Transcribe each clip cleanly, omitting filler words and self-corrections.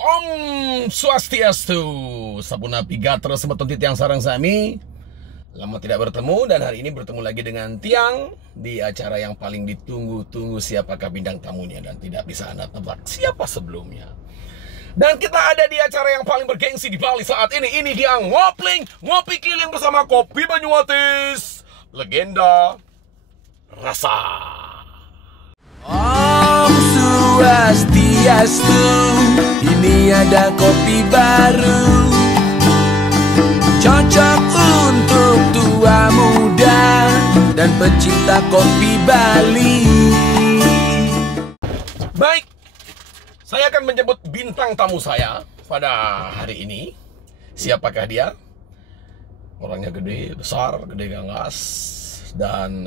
Om Swastiastu, Sabuna Pigatra Semeton Tiang Sarang Sami. Lama tidak bertemu dan hari ini bertemu lagi dengan Tiang di acara yang paling ditunggu-tunggu. Siapakah bintang tamunya dan tidak bisa Anda tebak siapa sebelumnya. Dan kita ada di acara yang paling bergengsi di Bali saat ini. Ini dia Ngopling, ngopi keliling bersama Kopi Banyuwatis, legenda rasa. Om Swastiastu, ini ada kopi baru, cocok untuk tua muda dan pecinta kopi Bali. Baik, saya akan menyebut bintang tamu saya pada hari ini. Siapakah dia? Orangnya gede, besar, gede gangas. Dan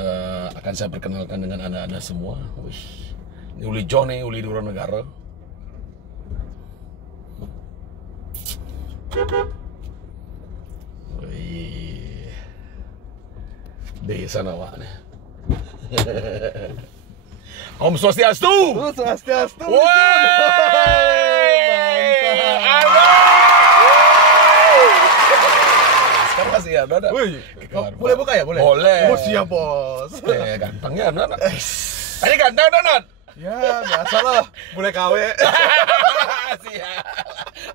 akan saya perkenalkan dengan anda-anda semua. Wih, ini Uli John nih, Uli Duro Negara. Wih, desa nawane. Om Swastiastu. Om Swastiastu. Sekarang kasih ya, udah. Wih, boleh buka ya? Boleh? Boleh. Oh, siap, bos. Gantengnya, Nat. Tadi ganteng, Nat. Ya, biasa lah. Boleh KW. Siap.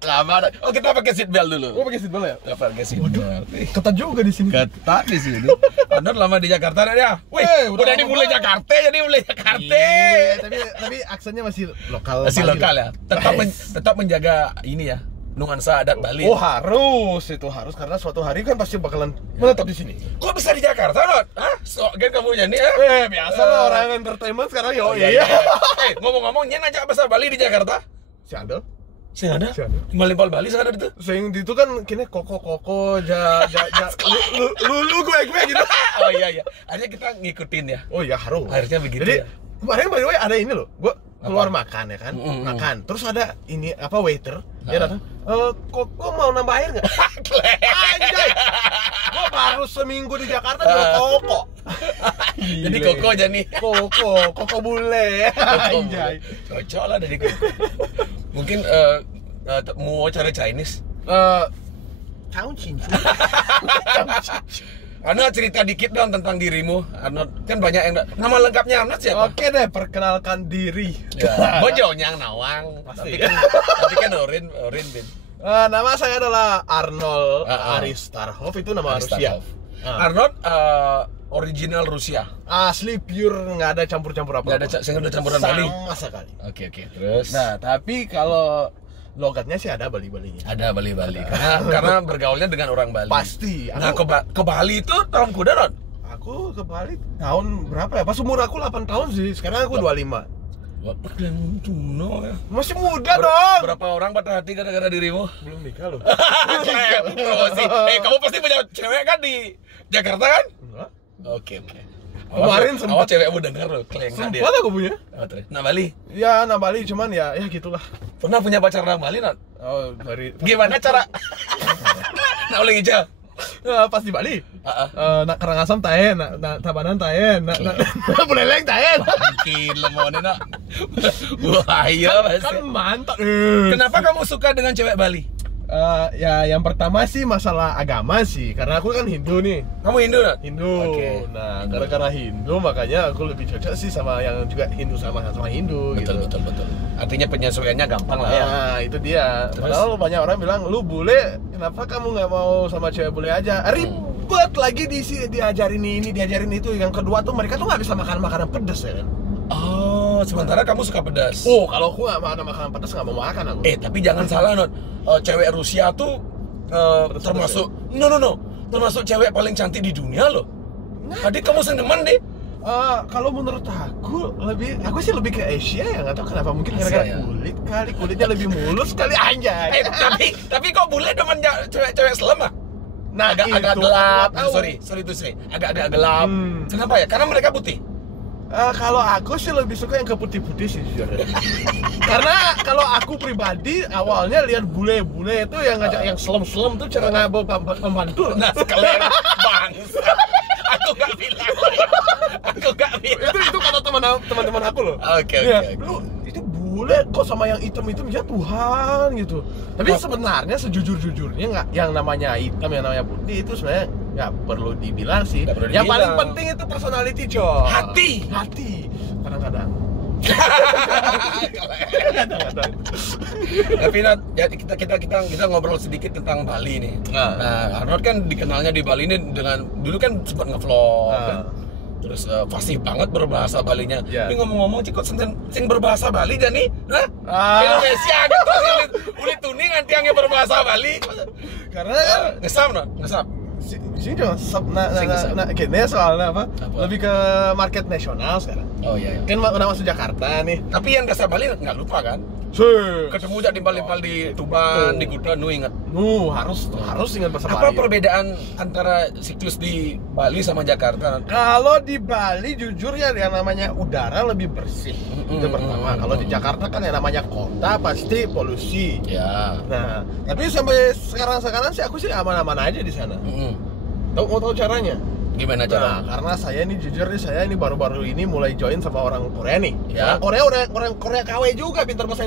Lama. Oh, kita pakai seatbelt dulu. Oh, pakai seatbelt ya? Kita pakai seatbelt. Ketat juga di sini. Ketat di sini. Anda lama di Jakarta ya? Wih, udah ini mulai Jakarta, jadi mulai Jakarta. Iya, tapi aksennya masih lokal. Masih Bali lokal lah. ya. Tetap menjaga ini ya, nuansa adat Bali. Oh, harus karena suatu hari kan pasti bakalan menetap di sini. Kok bisa di Jakarta, Not? Hah? Kan kamu jadi ya? Biasa lah orang entertainment sekarang yo. Iya. Ngomong-ngomong, nyen aja bahasa Bali di Jakarta. Si Andel. Sing ada? Si ada. Malimpal Bali sekarang itu. Sing itu kan kini koko lu gue gitu. Oh iya. Akhirnya kita ngikutin ya. Oh iya, harus. Akhirnya begitu Jadi, ya. kemarin by the way ada ini loh. Gua keluar Apa? makan ya kan. Makan. Terus ada ini apa waiter, dia datang. Kok mau nambah air enggak? Anjay. Gua baru seminggu di Jakarta jual koko. Jadi koko jadi. Koko bule. Anjay. Cocok lah dari koko. Mungkin mau cara Chinese. Tahun cincin. Arnold, cerita dikit dong tentang dirimu. Arnold, kan banyak yang nama lengkapnya Arnold siapa? Oke deh, perkenalkan diri. Ya. Bojo nyang nawang. Pasti. Tapi kan Orin Bin. Nama saya adalah Arnold Ah. Aristarhov, itu nama Rusia. Arnold original Rusia. Asli pure, nggak ada campur-campur apa-apa. Nggak ada campuran Bali. Sama sekali. Oke. Terus Nah, tapi kalau logatnya sih ada Bali-Balinya. ada Bali. Karena bergaulnya dengan orang Bali. Pasti. Nah, ke Bali itu tahun kuda, Ron? Aku ke Bali tahun berapa ya? Pas umur aku 8 tahun sih. Sekarang aku 25. Wah, kalian tuno ya. Masih muda dong. Berapa orang patah hati gara-gara dirimu? Belum nikah loh. Kamu pasti punya cewek kan di Jakarta kan? Enggak. Oke. Kemarin Awas sempat cewekmu denger loh, kleng dia. sempat aku punya. Nah, Bali. Ya, nah Bali cuman ya gitulah. Pernah punya pacar orang Bali, Not? Oh, dari Gimana cara? Nah, uling hijau. pas di Bali. Nak Karangasem taen, nak Tabanan taen, nak Buleleng taen. Mungkin lemone, Nak. Wah, iya pasti. Kan mantap. Kenapa kamu suka dengan cewek Bali? Ya yang pertama sih masalah agama sih, karena aku kan Hindu nih. Kamu Hindu, Not? Hindu. Oke. Nah, gara-gara Hindu makanya aku lebih cocok sih sama yang juga Hindu sama Hindu gitu. Betul. Artinya penyesuaiannya gampang lah ya. Nah, itu dia. Terus? Padahal banyak orang bilang, "Lu bule, kenapa kamu nggak mau sama cewek bule aja?" Ribet lagi diajarin ini, diajarin itu. Yang kedua tuh mereka tuh nggak bisa makan makanan pedas ya kan. Oh, sementara kamu suka pedas. Oh, kalau aku nggak makan makanan pedas nggak mau makan aku. Tapi jangan salah, Not. Cewek Rusia tuh termasuk termasuk cewek paling cantik di dunia loh. Tadi kamu sendeman deh. Kalau menurut aku sih lebih ke Asia ya, nggak tahu kenapa, mungkin gara-gara Asia, ya. kulitnya lebih mulus kali anjay. Tapi kok bule demen cewek selem ah? Nah, agak itu gelap. aku tahu. Sorry itu sih. Agak gelap. Kenapa ya? Karena mereka putih. Kalau aku sih lebih suka yang ke putih-putih sih jujur. Karena kalau aku pribadi awalnya lihat bule-bule itu yang ngajak yang selem-selem tuh cara ngabok pembantu. Nah, sekalian bangsa. Aku nggak bilang. Itu kata teman-teman aku loh. Oke. Lu itu bule bule kok sama yang hitam-hitam ya Tuhan gitu. Tapi sebenarnya sejujur-jujurnya nggak, yang namanya hitam, yang namanya putih itu sebenarnya nggak perlu dibilang sih. Yang paling penting itu personality, coy. Hati. Kadang-kadang. Tapi Nat, ya kita ngobrol sedikit tentang Bali nih. Nah, Arnold kan dikenalnya di Bali ini dengan dulu kan sempat ngevlog kan. Terus fasih banget berbahasa Balinya. Ini ngomong-ngomong cikot sing berbahasa Bali jadi Indonesia gitu. Ulit tuning nanti yang berbahasa Bali. Karena kan ngesam. Sini dong, gini soalnya apa? Lebih ke market nasional sekarang. Oh iya. Kan udah masuk Jakarta nih. Tapi yang dasar Bali nggak lupa kan? Ketemu jadi Bali Tuban, di Kuta, ingat. Harus ingat bahasa Bali. Apa perbedaan antara siklus di Bali sama Jakarta? Kalau di Bali jujur ya yang namanya udara lebih bersih. Itu pertama. Kalau di Jakarta kan yang namanya kota pasti polusi. Ya. Nah, tapi sampai sekarang sih aku sih aman-aman aja di sana. Mau tahu caranya? Gimana cara? Nah, karena saya ini jujur nih, saya ini baru-baru ini mulai join sama orang Korea nih. Ya. Orang Korea KW juga, pintar bahasa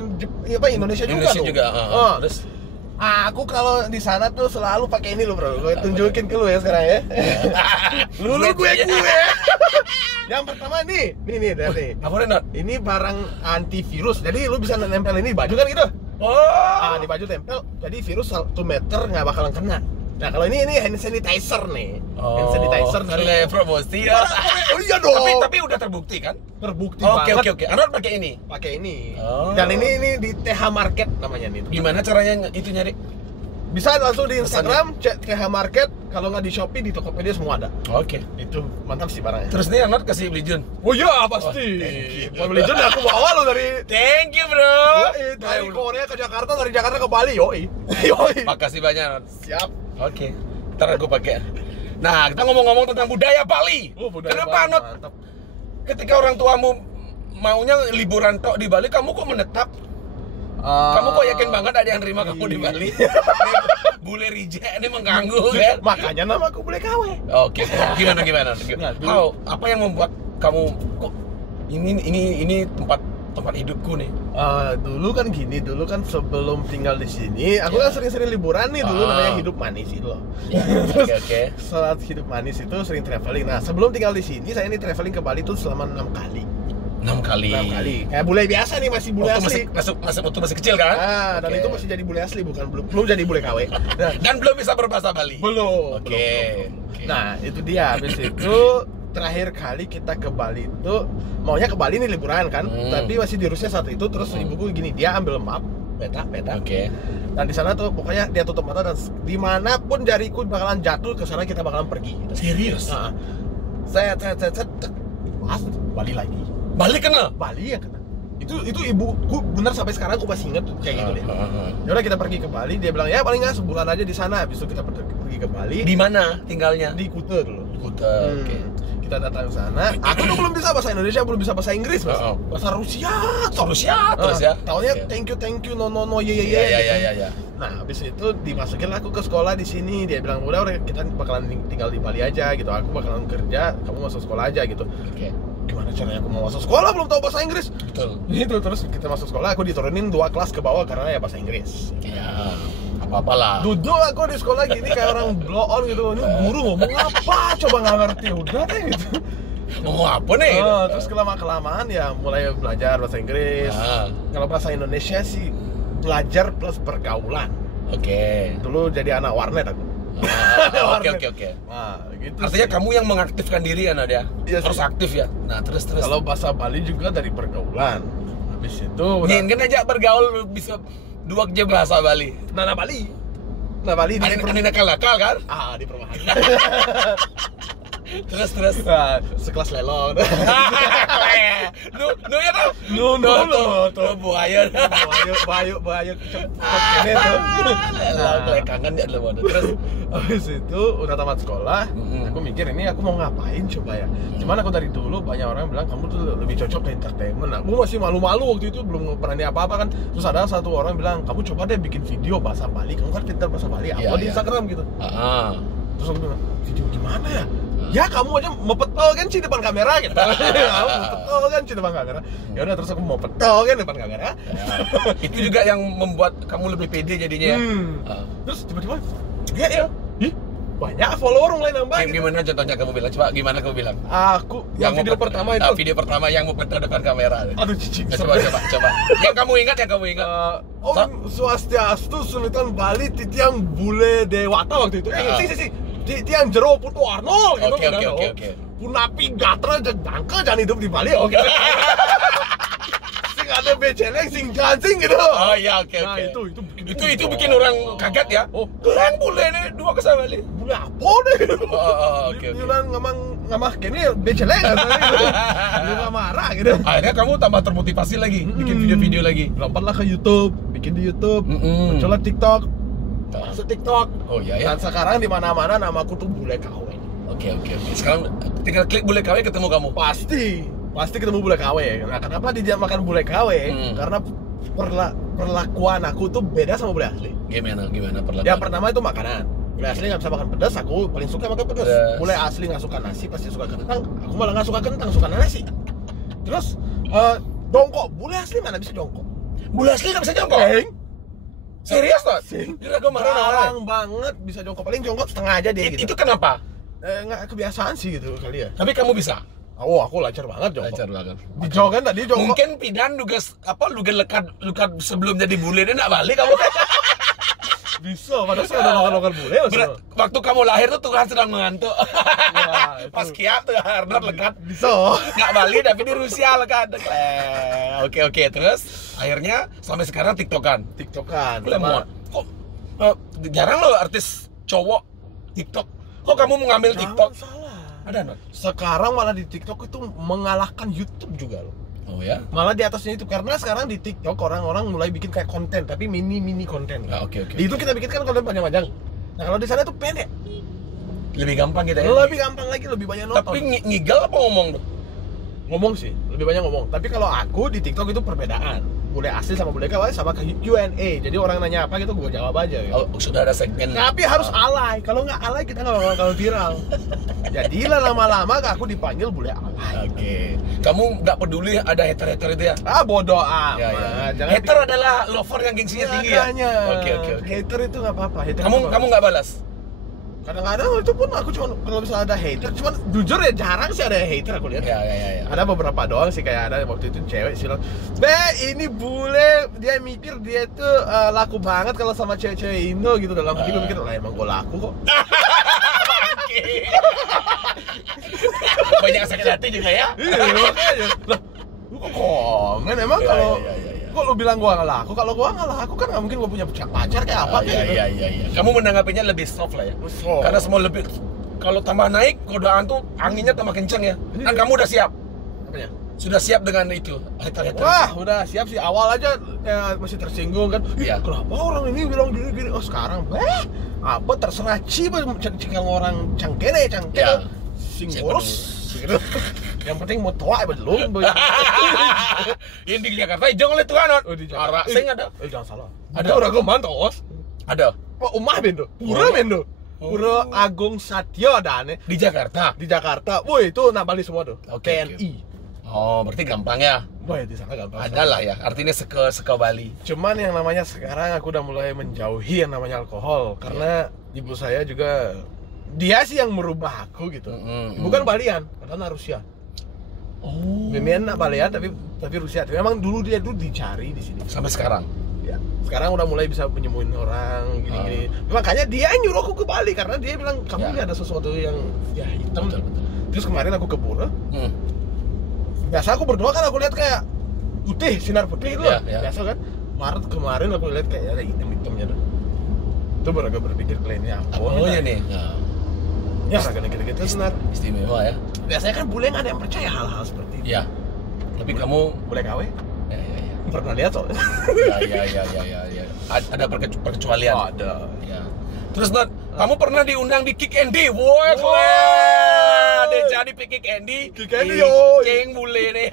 Indonesia juga. Terus aku kalau di sana tuh selalu pakai ini loh, bro. Gue tunjukin ke lu ya sekarang ya. Lu gue. Yang pertama nih dari. Apa Renat? Ini barang antivirus. Jadi lu bisa nempel ini di baju kan gitu. Di baju tempel. Jadi virus 1 meter nggak bakalan kena. Nah, kalau ini hand sanitizer nih. Hand sanitizer dari promosi ya. Oh iya dong. Tapi udah terbukti kan? Terbukti banget. Oke. Arnold pakai ini. Dan ini di TH Market namanya nih. Gimana caranya itu nyari? Bisa langsung di Instagram, cek TH Market. Kalau nggak di Shopee, di Tokopedia semua ada. Oke. Itu mantap sih barangnya. Terus nih Arnold kasih beli Jun. Oh iya pasti. Beli Jun aku bawa lo dari. Thank you bro. Dari Korea ke Jakarta, dari Jakarta ke Bali, yoi. Makasih banyak Arnold. Siap. Oke. Ntar aku pakai. Nah, kita ngomong-ngomong tentang budaya Bali. Kenapa Arnold? Ketika orang tuamu maunya liburan tok di Bali, kamu kok menetap? Kamu kok yakin banget ada yang terima kamu di Bali? Bule reject ini mengganggu kan? Makanya nama aku Bule KW. Oke. Gimana? Apa yang membuat kamu kok ini tempat hidupku nih? Dulu kan sebelum tinggal di sini, aku kan sering-sering liburan nih dulu, namanya hidup manis itu loh. Oke. Saat hidup manis itu sering traveling. Nah, sebelum tinggal di sini, saya ini traveling ke Bali tuh selama 6 kali. 6 kali. Kayak bule biasa nih, masih bule asli. Masih kecil kan? Dan itu masih jadi bule asli, belum jadi bule KW. Dan belum bisa berbahasa Bali. Belum. Oke. Nah, itu dia. Habis itu terakhir kali kita ke Bali itu maunya ke Bali nih liburan kan, tapi masih di Rusia saat itu. Terus ibuku gini, dia ambil map peta. Oke. Dan di sana tuh pokoknya dia tutup mata dan dimanapun jariku bakalan jatuh ke sana kita bakalan pergi. Gitu. Serius? Saya Bali lagi. Bali kena? Bali yang kena. Itu ibuku bener sampai sekarang aku masih inget tuh kayak gitu deh. Yaudah kita pergi ke Bali, dia bilang ya paling nggak sebulan aja di sana. Habis itu kita pergi ke Bali. Di mana tinggalnya? Di Kuta dulu. Kuta. Oke. Kita datang ke sana. Aku tuh belum bisa bahasa Indonesia, belum bisa bahasa Inggris, Mas. Bahasa Rusia. Terus ya. Taunya thank you no ya. Iya. Nah, habis itu dimasukin aku ke sekolah di sini. Dia bilang, "Udah kita bakalan tinggal di Bali aja gitu. Aku bakalan kerja, kamu masuk sekolah aja gitu." Oke. Gimana caranya aku mau masuk sekolah belum tahu bahasa Inggris? Betul. Gitu, terus kita masuk sekolah, aku diturunin 2 kelas ke bawah karena ya bahasa Inggris. Iya. Apa-apalah. Duduk aku di sekolah gini kayak orang blow on gitu. Ini guru ngomong apa? Coba nggak ngerti. Udah deh gitu. Ngomong apa nih? Terus kelamaan ya mulai belajar bahasa Inggris. Kalau bahasa Indonesia sih belajar plus pergaulan. Oke. Dulu jadi anak warnet aku. Oke. Nah, gitu. Artinya sih. kamu yang mengaktifkan diri ya Nadia? Iya, harus aktif ya. Nah, terus. Kalau bahasa Bali juga dari pergaulan. Habis itu kan aja bergaul bisa 2 jam bahasa Bali. Nah Bali di nakal kan? di perumahan. Terus. Nah, sekelas lelong. Nu ya tau? Nu buaya. Bahaya cepet ini tuh. Kayak kangen ya lu. Terus habis itu udah tamat sekolah, aku mikir ini aku mau ngapain coba ya. Cuman aku dari dulu banyak orang bilang kamu tuh lebih cocok ke entertainment. Aku masih malu-malu waktu itu belum pernah apa-apa kan. Terus ada satu orang bilang, "Kamu coba deh bikin video bahasa Bali. Kamu kan pintar bahasa Bali." Upload di Instagram gitu. Terus aku bilang, "Video gimana ya?" Ya kamu aja mau peto kan sih depan kamera gitu. Kamu mau peto kan sih depan kamera. Ya udah terus aku mau peto kan depan kamera. Itu juga yang membuat kamu lebih pede jadinya. Terus tiba-tiba ya, ih, banyak follower mulai nambah. Gimana contohnya kamu bilang? Coba gimana kamu bilang? Aku yang video pertama itu. Video pertama yang mau peto depan kamera. Aduh cicing. Coba. Yang kamu ingat. Om Swastiastu Sultan Bali Titiang Bule Dewata waktu itu. Si. Titiang Jero Putu Arnold gitu. Oke. Punapi Gatra Jangka jangan hidup di Bali. Oke. Sing ada beceleng sing jancing gitu. Oh iya, oke. Nah, itu bikin orang kaget ya. Oh, keren bule nih dua ke Bali. bule apa deh? Oke. Yunan ngamah kene beceleng gitu. Dia marah gitu. Akhirnya kamu tambah termotivasi lagi, bikin video-video lagi. Lompatlah ke YouTube, bikin di YouTube, muncullah TikTok. Masuk TikTok. Oh iya ya. Dan sekarang di mana-mana namaku tuh Bule KW. Oke. Sekarang tinggal klik Bule KW ketemu kamu. Pasti ketemu Bule KW. Nah, kenapa dinamakan Bule KW? Karena perlakuan aku tuh beda sama Bule asli. Gimana perlakuan? Yang pertama itu makanan. Bule asli nggak bisa makan pedas, aku paling suka makan pedas. Bule asli nggak suka nasi, pasti suka kentang. Aku malah nggak suka kentang, suka nasi. Terus jongkok. Bule asli mana bisa jongkok? Bule asli nggak bisa jongkok? Serius tuh? Jarang banget bisa jongkok, paling jongkok setengah aja deh gitu. Itu kenapa? Nggak kebiasaan sih gitu kali ya. Tapi kamu bisa? Oh, aku lancar banget jongkok. Lancar banget. Di jogan tadi jongkok. Mungkin Pidan juga lekat sebelum jadi bule dia nggak balik kamu. Bisa, padahal saya udah makan bule. Waktu kamu lahir tuh Tuhan sedang mengantuk. Pas kiat tuh Arnold lekat. Bisa. Nggak balik tapi di Rusia lekat. Oke. Terus akhirnya sampai sekarang tiktokan. Sama... Kok jarang loh artis cowok TikTok. Kok kamu mau ngambil TikTok? Salah. Ada, Not? Sekarang malah di TikTok itu mengalahkan YouTube juga loh. Oh ya? Malah di atasnya itu, karena sekarang di TikTok orang-orang mulai bikin kayak konten, tapi mini konten. Oke. Di itu kita bikin kan konten panjang-panjang. Nah kalau di sana tuh pendek. Lebih gampang gitu ya? Lebih gampang lagi, lebih banyak nonton. Tapi ngigel apa ngomong tuh? Ngomong sih, lebih banyak ngomong. Tapi kalau aku di TikTok itu perbedaan. Bule asli sama bule KW sama Q&A. Jadi orang nanya apa gitu, gue jawab aja gitu. Oh, sudah ada segmen. Tapi harus alay. Kalau nggak alay kita nggak bakal viral. Jadilah lama-lama aku dipanggil bule alay. Oke. Kamu nggak peduli ada hater itu ya? Bodoh amat. Ya. Hater adalah lover yang gengsinya tinggi ya? Oke. Hater itu nggak apa-apa. Kamu nggak balas? Kadang-kadang itu pun aku cuma kalau misalnya ada hater, cuman jujur ya jarang sih ada hater aku lihat. Ya. Ada beberapa doang sih, kayak ada waktu itu cewek sih bilang, ini bule, dia mikir dia tuh laku banget kalau sama cewek-cewek Indo gitu. Dalam hati gue mikir, lah emang gue laku kok. Banyak sakit hati juga ya? Iya makanya. Lah, lu kok komen emang kalau kok lu bilang gua nggak laku? Kalau gua nggak laku kan nggak mungkin gua punya pacar kayak apa kayak gitu. Iya. Kamu menanggapinya lebih soft lah ya. Soft. Karena semua lebih, kalau tambah naik godaan tuh anginnya tambah kencang ya. Dan kamu udah siap? Apanya? Sudah siap dengan itu hater. Wah, udah siap sih. Awal aja masih tersinggung kan. Iya. Kenapa orang ini bilang gini-gini? Oh sekarang, apa terserah ciba cengkel orang cangkene. Ya. Sing boros. Gitu. Yang penting mau tua belum. Yang di Jakarta hijau oleh Tuhan. Oh, di Jakarta. Sing ada. Jangan salah. Ada orang mantau, Os. Ada. Pak Umah bendo. Pura bendo. Pura Agung Satyo ada aneh. Di Jakarta. Woi, itu nak Bali semua tuh. Oke. TNI. Oh, berarti gampang ya? Woi, di sana gampang. Ada lah ya. Artinya seke Bali. Cuman yang namanya sekarang aku udah mulai menjauhi yang namanya alkohol karena ibu saya juga dia sih yang merubah aku gitu. Bukan Balian, karena Rusia. Oh. Mimian nak Balian tapi Rusia. Tapi memang dulu dia dicari di sini. Sampai sekarang. Ya. Sekarang udah mulai bisa menyembuhin orang gini-gini. Makanya dia nyuruh aku ke Bali karena dia bilang kamu ini ada sesuatu yang ya hitam. Betul. Terus kemarin aku ke Pura. Biasa aku berdoa kan aku lihat kayak putih, sinar putih itu. Biasa kan. Maret kemarin aku lihat kayak ada hitam-hitamnya tuh. Itu baru agak berpikir kliennya apa. Oh ya nih. Ya agak gitu sinar. Istimewa ya. Biasanya kan bule nggak ada yang percaya hal-hal seperti itu. Ya. Tapi kamu bule KW? Ya. Pernah lihat soalnya. Ya. Ada perkecualian. Ada. Ya. Terus Not, kamu pernah diundang di Kick Andy. Woi, keren. Dia jadi Kick Andy. Kick Andy yo. King bule nih.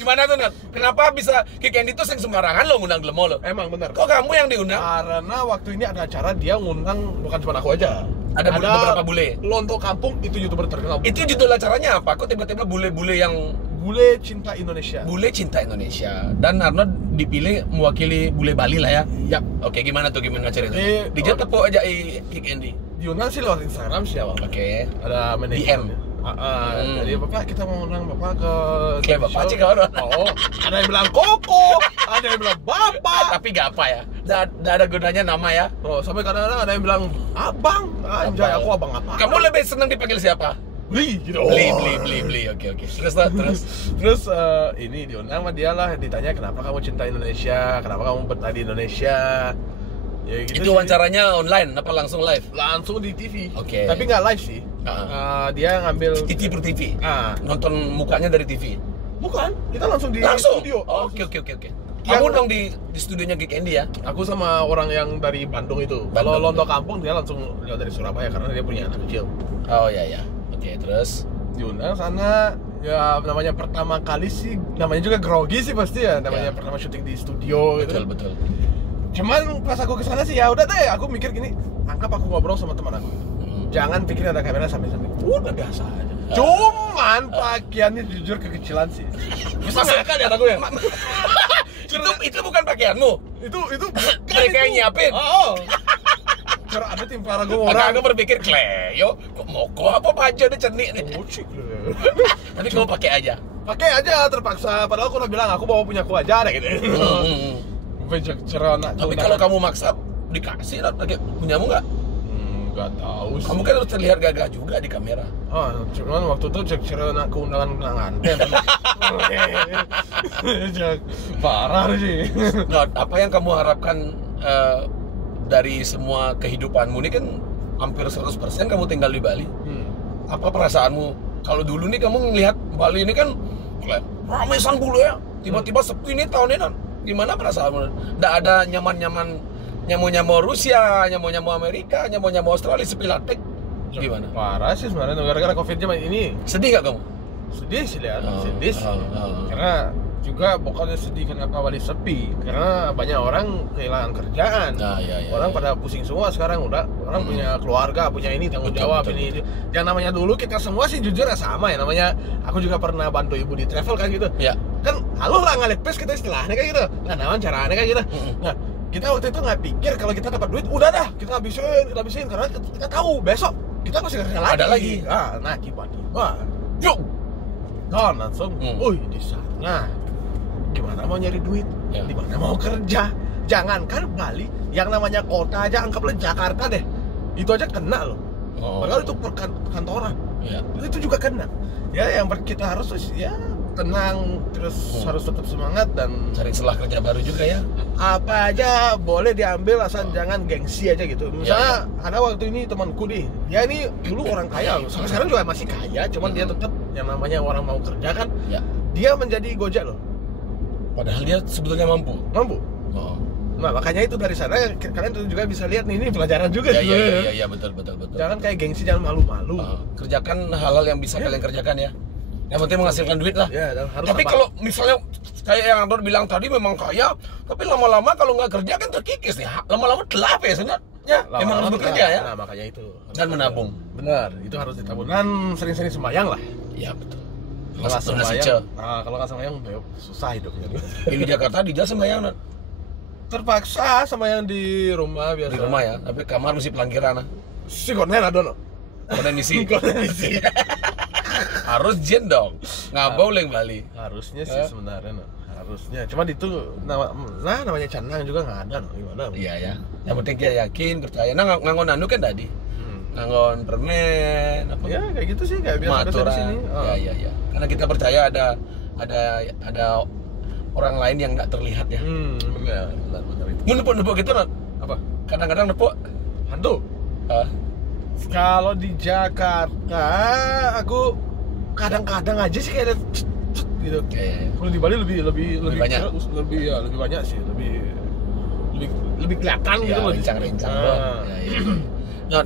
Gimana tuh Not? Kenapa bisa Kick Andy tuh sembarangan lo ngundang Glemo lo? Emang benar. Kok kamu yang diundang? Karena waktu ini ada acara dia ngundang bukan cuma aku aja. Ada beberapa bule. Lonto Kampung itu YouTuber terkenal. Itu judul acaranya apa? Kok tiba-tiba bule-bule yang Bule Cinta Indonesia. Bule Cinta Indonesia. Dan Arnold dipilih mewakili bule Bali lah ya. Yap. Oke, gimana ceritanya? Dijat tepuk aja Kick Andy. Diundang sih lewat Instagram sih awal. Oke. Ada manajemen. DM. Jadi Bapak kita mau undang Bapak ke Kayak Bapak sih kawan. Oh, ada yang bilang Koko, ada yang bilang Bapak. Tapi gak apa ya. Nggak ada gunanya nama ya. Oh, sampai kadang-kadang ada yang bilang Abang. Anjay, aku abang apa? Kamu lebih senang dipanggil siapa? Beli gitu. Beli. Oke. Terus ini diundang sama dia lah, ditanya kenapa kamu cinta Indonesia, kenapa kamu betah di Indonesia. Ya, gitu Itu sih. wawancaranya online apa langsung live? Langsung di TV. Oke. Tapi nggak live sih. Dia ngambil TV per TV. Ah. Nonton mukanya dari TV. Bukan, kita langsung di Langsung. studio. Oke. Kamu dong di studionya Kick Andy ya? Aku sama orang yang dari Bandung itu. Kalau Lonto Kampung dia langsung lewat dari Surabaya karena dia punya anak kecil. Oh ya. Oke, terus Diundang sana, ya namanya pertama kali sih, namanya juga grogi sih pasti ya, namanya pertama syuting di studio gitu. betul. Cuman pas aku kesana sih ya udah deh, aku mikir gini, anggap aku ngobrol sama teman aku. Jangan pikir ada kamera sampai-sampai. Udah biasa aja. Cuman pakaiannya jujur kekecilan sih. Bisa makan ya aku ya? itu bukan pakaianmu. Itu Mereka yang nyiapin. Oh. Cara ada tim para gue orang. Aku berpikir Cleo, kok moko apa baju ada cenik nih. Ucik. Tapi kamu pakai aja. Pakai aja terpaksa. Padahal aku udah bilang aku bawa punya aku aja deh gitu. Tapi kalau kamu maksa dikasih lah pakai punyamu nggak? Nggak tahu sih. Kamu kan harus terlihat gagah juga di kamera. Cuman waktu itu cek cerita keundangan parah sih. Nah, apa yang kamu harapkan dari semua kehidupanmu ini kan hampir 100% kamu tinggal di Bali. Apa perasaanmu? Kalau dulu nih kamu ngelihat Bali ini kan ramai san bule ya. Tiba-tiba sepi nih tahun ini. Gimana perasaanmu? Nggak ada nyaman-nyaman nyamo-nyamo Rusia, nyamo-nyamo Amerika, nyamo-nyamo Australia, sepi latek. Gimana? Parah sih sebenarnya gara-gara Covid zaman ini. Sedih nggak kamu? Sedih sih lihat, sedih sih. Karena juga bukannya sedih kenapa Bali sepi, karena banyak orang kehilangan kerjaan. Orang pada pusing semua sekarang, orang punya keluarga, punya ini tanggung jawab. Ini. Yang namanya dulu kita semua sih jujur ya sama ya, namanya aku juga pernah bantu ibu di travel kan gitu. Ya. Kan halo lah ngalepes kita istilahnya kayak gitu. Nah, nawan caranya kayak gitu. Nah, kita waktu itu nggak pikir kalau kita dapat duit udah dah kita habisin karena kita tahu besok kita pasti kerja lagi. Ada lagi. Nah tiba-tiba yuk kan langsung di sana gimana mau nyari duit, di mana mau kerja. Jangankan Bali, yang namanya kota aja, anggaplah Jakarta deh, itu aja kena loh. Padahal itu perkantoran, itu juga kena. Ya yang kita harus ya tenang, terus harus tetap semangat dan cari celah kerja baru juga ya. Apa aja boleh diambil asal jangan gengsi aja gitu. Misalnya ada waktu ini temanku nih, dia ini dulu orang kaya loh, sampai sekarang juga masih kaya, cuman dia tetap yang namanya orang mau kerja kan, dia menjadi Gojek loh. Padahal dia sebetulnya mampu. Nah makanya itu dari sana kalian tuh juga bisa lihat nih, ini pelajaran juga. Iya betul. Jangan kayak gengsi, jangan malu-malu. Kerjakan hal-hal yang bisa kalian kerjakan ya. Yang penting menghasilkan duit lah. Dan harus tapi kalau misalnya kayak yang Andor bilang tadi memang kaya, tapi lama-lama kalau nggak kerja kan terkikis nih. Lama-lama gelap ya sebenarnya. Emang harus bekerja ya. Nah makanya itu. Dan menabung. Benar, itu harus ditabung dan sering-sering sembahyang lah. Iya betul. Kalau nggak sembahyang susah hidupnya. Di Jakarta di jasa sembahyang. Terpaksa sembahyang di rumah biasa. Di rumah ya, tapi kamar mesti pelangkiran. Si konen ada no. Konen isi. Harus jen dong, nggak boleh Bali. Harusnya sih sebenarnya, harusnya. Cuma itu namanya canang juga nggak ada, gimana? Iya ya. Yang penting kita yakin, percaya. Nah ngangon anu kan tadi, ngangon permen, apa? Ya kayak gitu sih, kayak biasa di sini. Iya. Karena kita percaya ada orang lain yang nggak terlihat ya. Benar itu. Nepuk gitu kan? Apa? Kadang-kadang nepuk hantu. Kalau di Jakarta aku kadang-kadang aja sih kayak ada gitu. Kalau di Bali lebih banyak. Lebih banyak sih, lebih kelihatan gitu loh. Rincang-rincang Nah,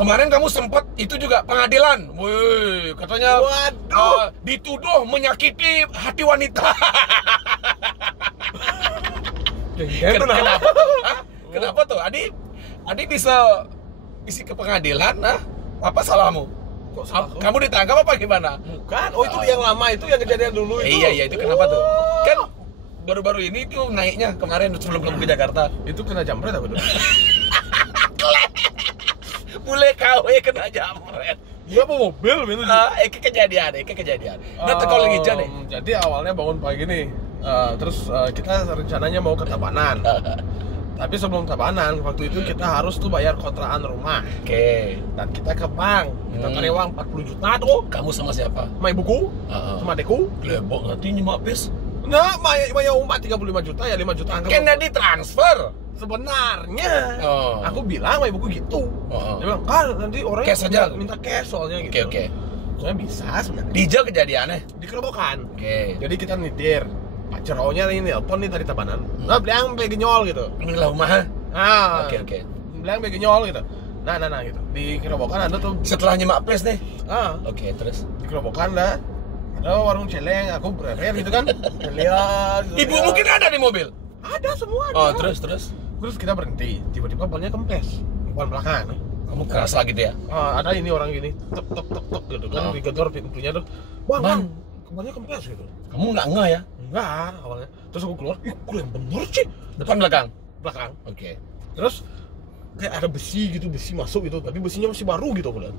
kemarin kamu sempat itu juga pengadilan. Wih, katanya dituduh menyakiti hati wanita. Kenapa tuh? Kenapa tuh? Adi bisa isi ke pengadilan, nah apa salahmu? Kok salah? Kamu ditangkap apa gimana? Bukan, oh itu yang lama itu yang kejadian dulu itu. Iya itu kenapa tuh? Kan baru-baru ini tuh naiknya kemarin sebelum kamu ke Jakarta. Itu kena jambret apa dulu? Boleh KW kena jambret. Iya apa mobil gitu. Kejadian. Nah, tekol lagi nih. Jadi awalnya bangun pagi nih. Terus kita rencananya mau ke Tabanan. Tapi sebelum Tabanan, waktu itu kita harus tuh bayar kontrakan rumah. Oke. Dan kita ke bank. Kita tarik uang 40 juta tuh. Kamu sama siapa? Sama ibuku, sama adekku. Lebok nanti nyemak bis. Nah, Maya umat 35 juta ya 5 juta anggap. Kan di transfer. Sebenarnya aku bilang sama ibuku gitu. Dia bilang, kan nanti orang Cash aja. minta cash soalnya gitu. Oke. Soalnya bisa sebenarnya. Dijal kejadiannya. Di Kerobokan. Oke. Jadi kita nyetir. Pak Ceronya ini nelpon nih dari Tabanan. Nah, bilang sampai genyol gitu. Ini lah rumah. Nah, Oke. bilang sampai genyol gitu. Nah, gitu. Di Kerobokan ada tuh. Setelah nyemak place nih. Oke. Terus. Di Kerobokan ada warung celeng, aku berer gitu kan. Lihat. Ibu mungkin ada di mobil. Ada semua. Oh, terus. Terus kita berhenti. Tiba-tiba bannya kempes. Ban belakang. Kamu kerasa gitu ya? Ada ini orang gini, tok gitu kan, digedor pintunya tuh. Bang, bannya kempes gitu. Kamu nggak ngeh ya? Enggak, awalnya. Terus aku keluar, yang bener sih. Depan belakang? Belakang. Oke. Terus kayak ada besi masuk gitu, tapi besinya masih baru gitu aku lihat.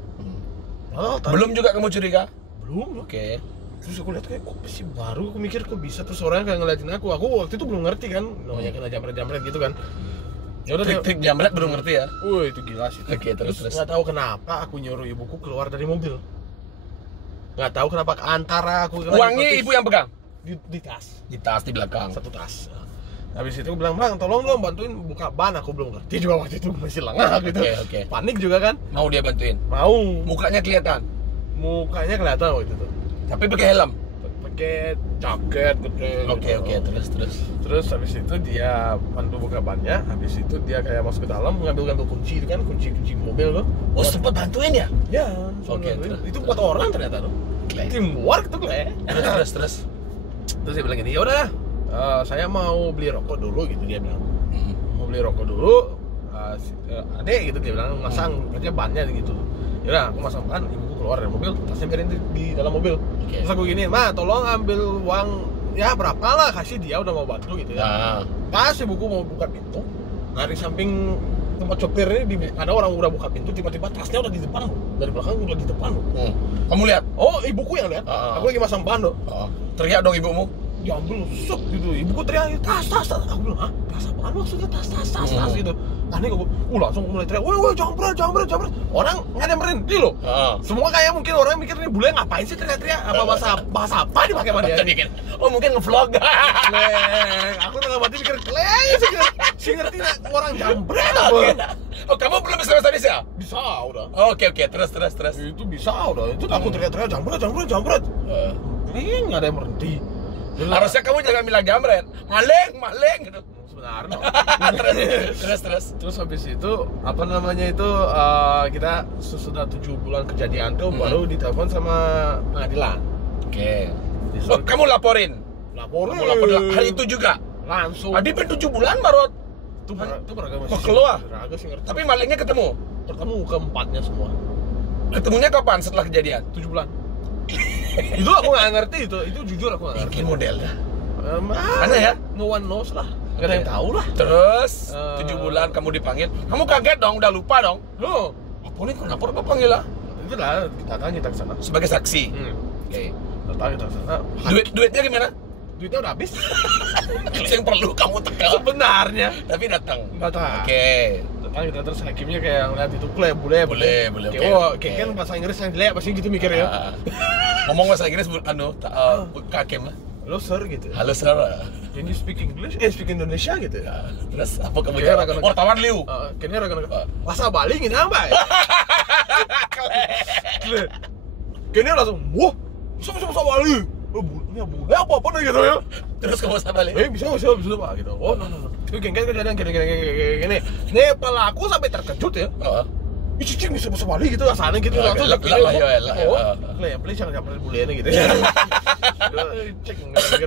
Belum juga kamu curiga? Belum. Oke. Terus aku lihat kayak kok besi baru, aku mikir kok bisa, terus orangnya kayak ngeliatin aku waktu itu belum ngerti kan, namanya kena jamret gitu kan. Ya udah trik jamret belum ngerti ya? Wih, itu gila sih. Oke, terus. Nggak tahu kenapa aku nyuruh ibuku keluar dari mobil. Nggak tahu kenapa antara aku uangnya ibu yang pegang? Di tas. Di tas di belakang. Satu tas. Habis itu aku bilang, "Bang, tolong dong bantuin buka ban." Aku belum ngerti juga waktu itu, masih lengah gitu. Oke. Panik juga kan? Mau dia bantuin? Mau. Mukanya kelihatan? Mukanya kelihatan waktu itu. Tapi pakai helm? Pakai jaket gitu. Oke, terus habis itu dia bantu buka bannya, habis itu dia kayak masuk ke dalam ngambil kunci itu kan, kunci mobil tuh. Oh, sempat bantuin ya? Ya. Oke, itu 4 orang ternyata tuh. Teamwork tuh, Terus dia bilang gini, "Ya udah, saya mau beli rokok dulu," gitu dia bilang. Mau beli rokok dulu. Adek gitu dia bilang, masang katanya bannya gitu. Ya udah, aku masang ban, ibuku keluar dari mobil, tasnya biarin di dalam mobil. Terus aku gini, "Ma, tolong ambil uang ya berapa lah, kasih dia udah mau bantu gitu ya." Pas ibuku mau buka pintu, dari samping tempat sopir ini ada orang udah buka pintu, tiba-tiba tasnya udah di depan, dari belakang udah di depan. Kamu lihat? Oh, ibuku yang lihat. Aku lagi masang ban loh. Teriak dong ibumu? Diambil sok gitu. Ibuku teriak, tas. Aku bilang, "Hah? Tas apaan maksudnya? Tas gitu." Panik aku. Langsung mulai teriak, "Woi, jambret." Orang nggak ada yang berhenti loh. Semua kayak mungkin orang mikir nih bule ngapain sih teriak-teriak? Apa bahasa apa dipakai sama dia? Oh, mungkin ngevlog. Aku dalam hati mikir, "Kleng sih ngerti orang jambret apa?" Oh, kamu belum bisa bahasa Indonesia? Bisa udah. Oke, terus. Itu bisa udah. Itu aku teriak-teriak jambret. Kleng nggak ada yang berhenti. Harusnya kamu jangan bilang jamret, maleng gitu. Sebenarnya. Terus habis itu apa namanya itu kita sesudah 7 bulan kejadian tuh baru ditelepon sama pengadilan. Oke. Oh, kamu laporin? Laporin. Kamu laporin hari itu juga? Langsung. Adi kan 7 bulan baru. Itu beragam masih keluar. Sih ngerti. Tapi malingnya ketemu keempatnya semua. Ketemunya kapan setelah kejadian? 7 bulan. Itu aku nggak ngerti itu jujur aku nggak ngerti. Mungkin modelnya. Aneh ya? No one knows lah. Gak ada yang tahu lah. Terus 7 bulan kamu dipanggil. Kamu kaget dong, udah lupa dong. Loh, kenapa panggil lah? Itu lah kita tanya kita kesana. Sebagai saksi. Oke. Kita kesana. Duitnya gimana? Duitnya udah habis. Itu yang perlu kamu tekan. Sebenarnya. Tapi datang. Oke. Kita terus hakimnya kayak ngeliat itu boleh. Kayak kan bahasa Inggris yang jelek pasti gitu mikir ya. Ngomong bahasa Inggris hakim lah. Halo sir gitu. Halo sir. Can you speak English? Speak Indonesia gitu ya. Terus apa kamu jawab? Wartawan liu. Kayaknya raga-raga. Bahasa Bali gini apa ya? Kayaknya langsung, wah, bisa bahasa Bali. Ini boleh apa nih gitu ya. Terus kamu bahasa Bali? Bisa Pak gitu. Oh, no. Itu kejadian gini. Nih pelaku sampai terkejut ya. Cicing bisa bahasa Bali gitu asalnya gitu langsung please jangan bulenya gitu ya.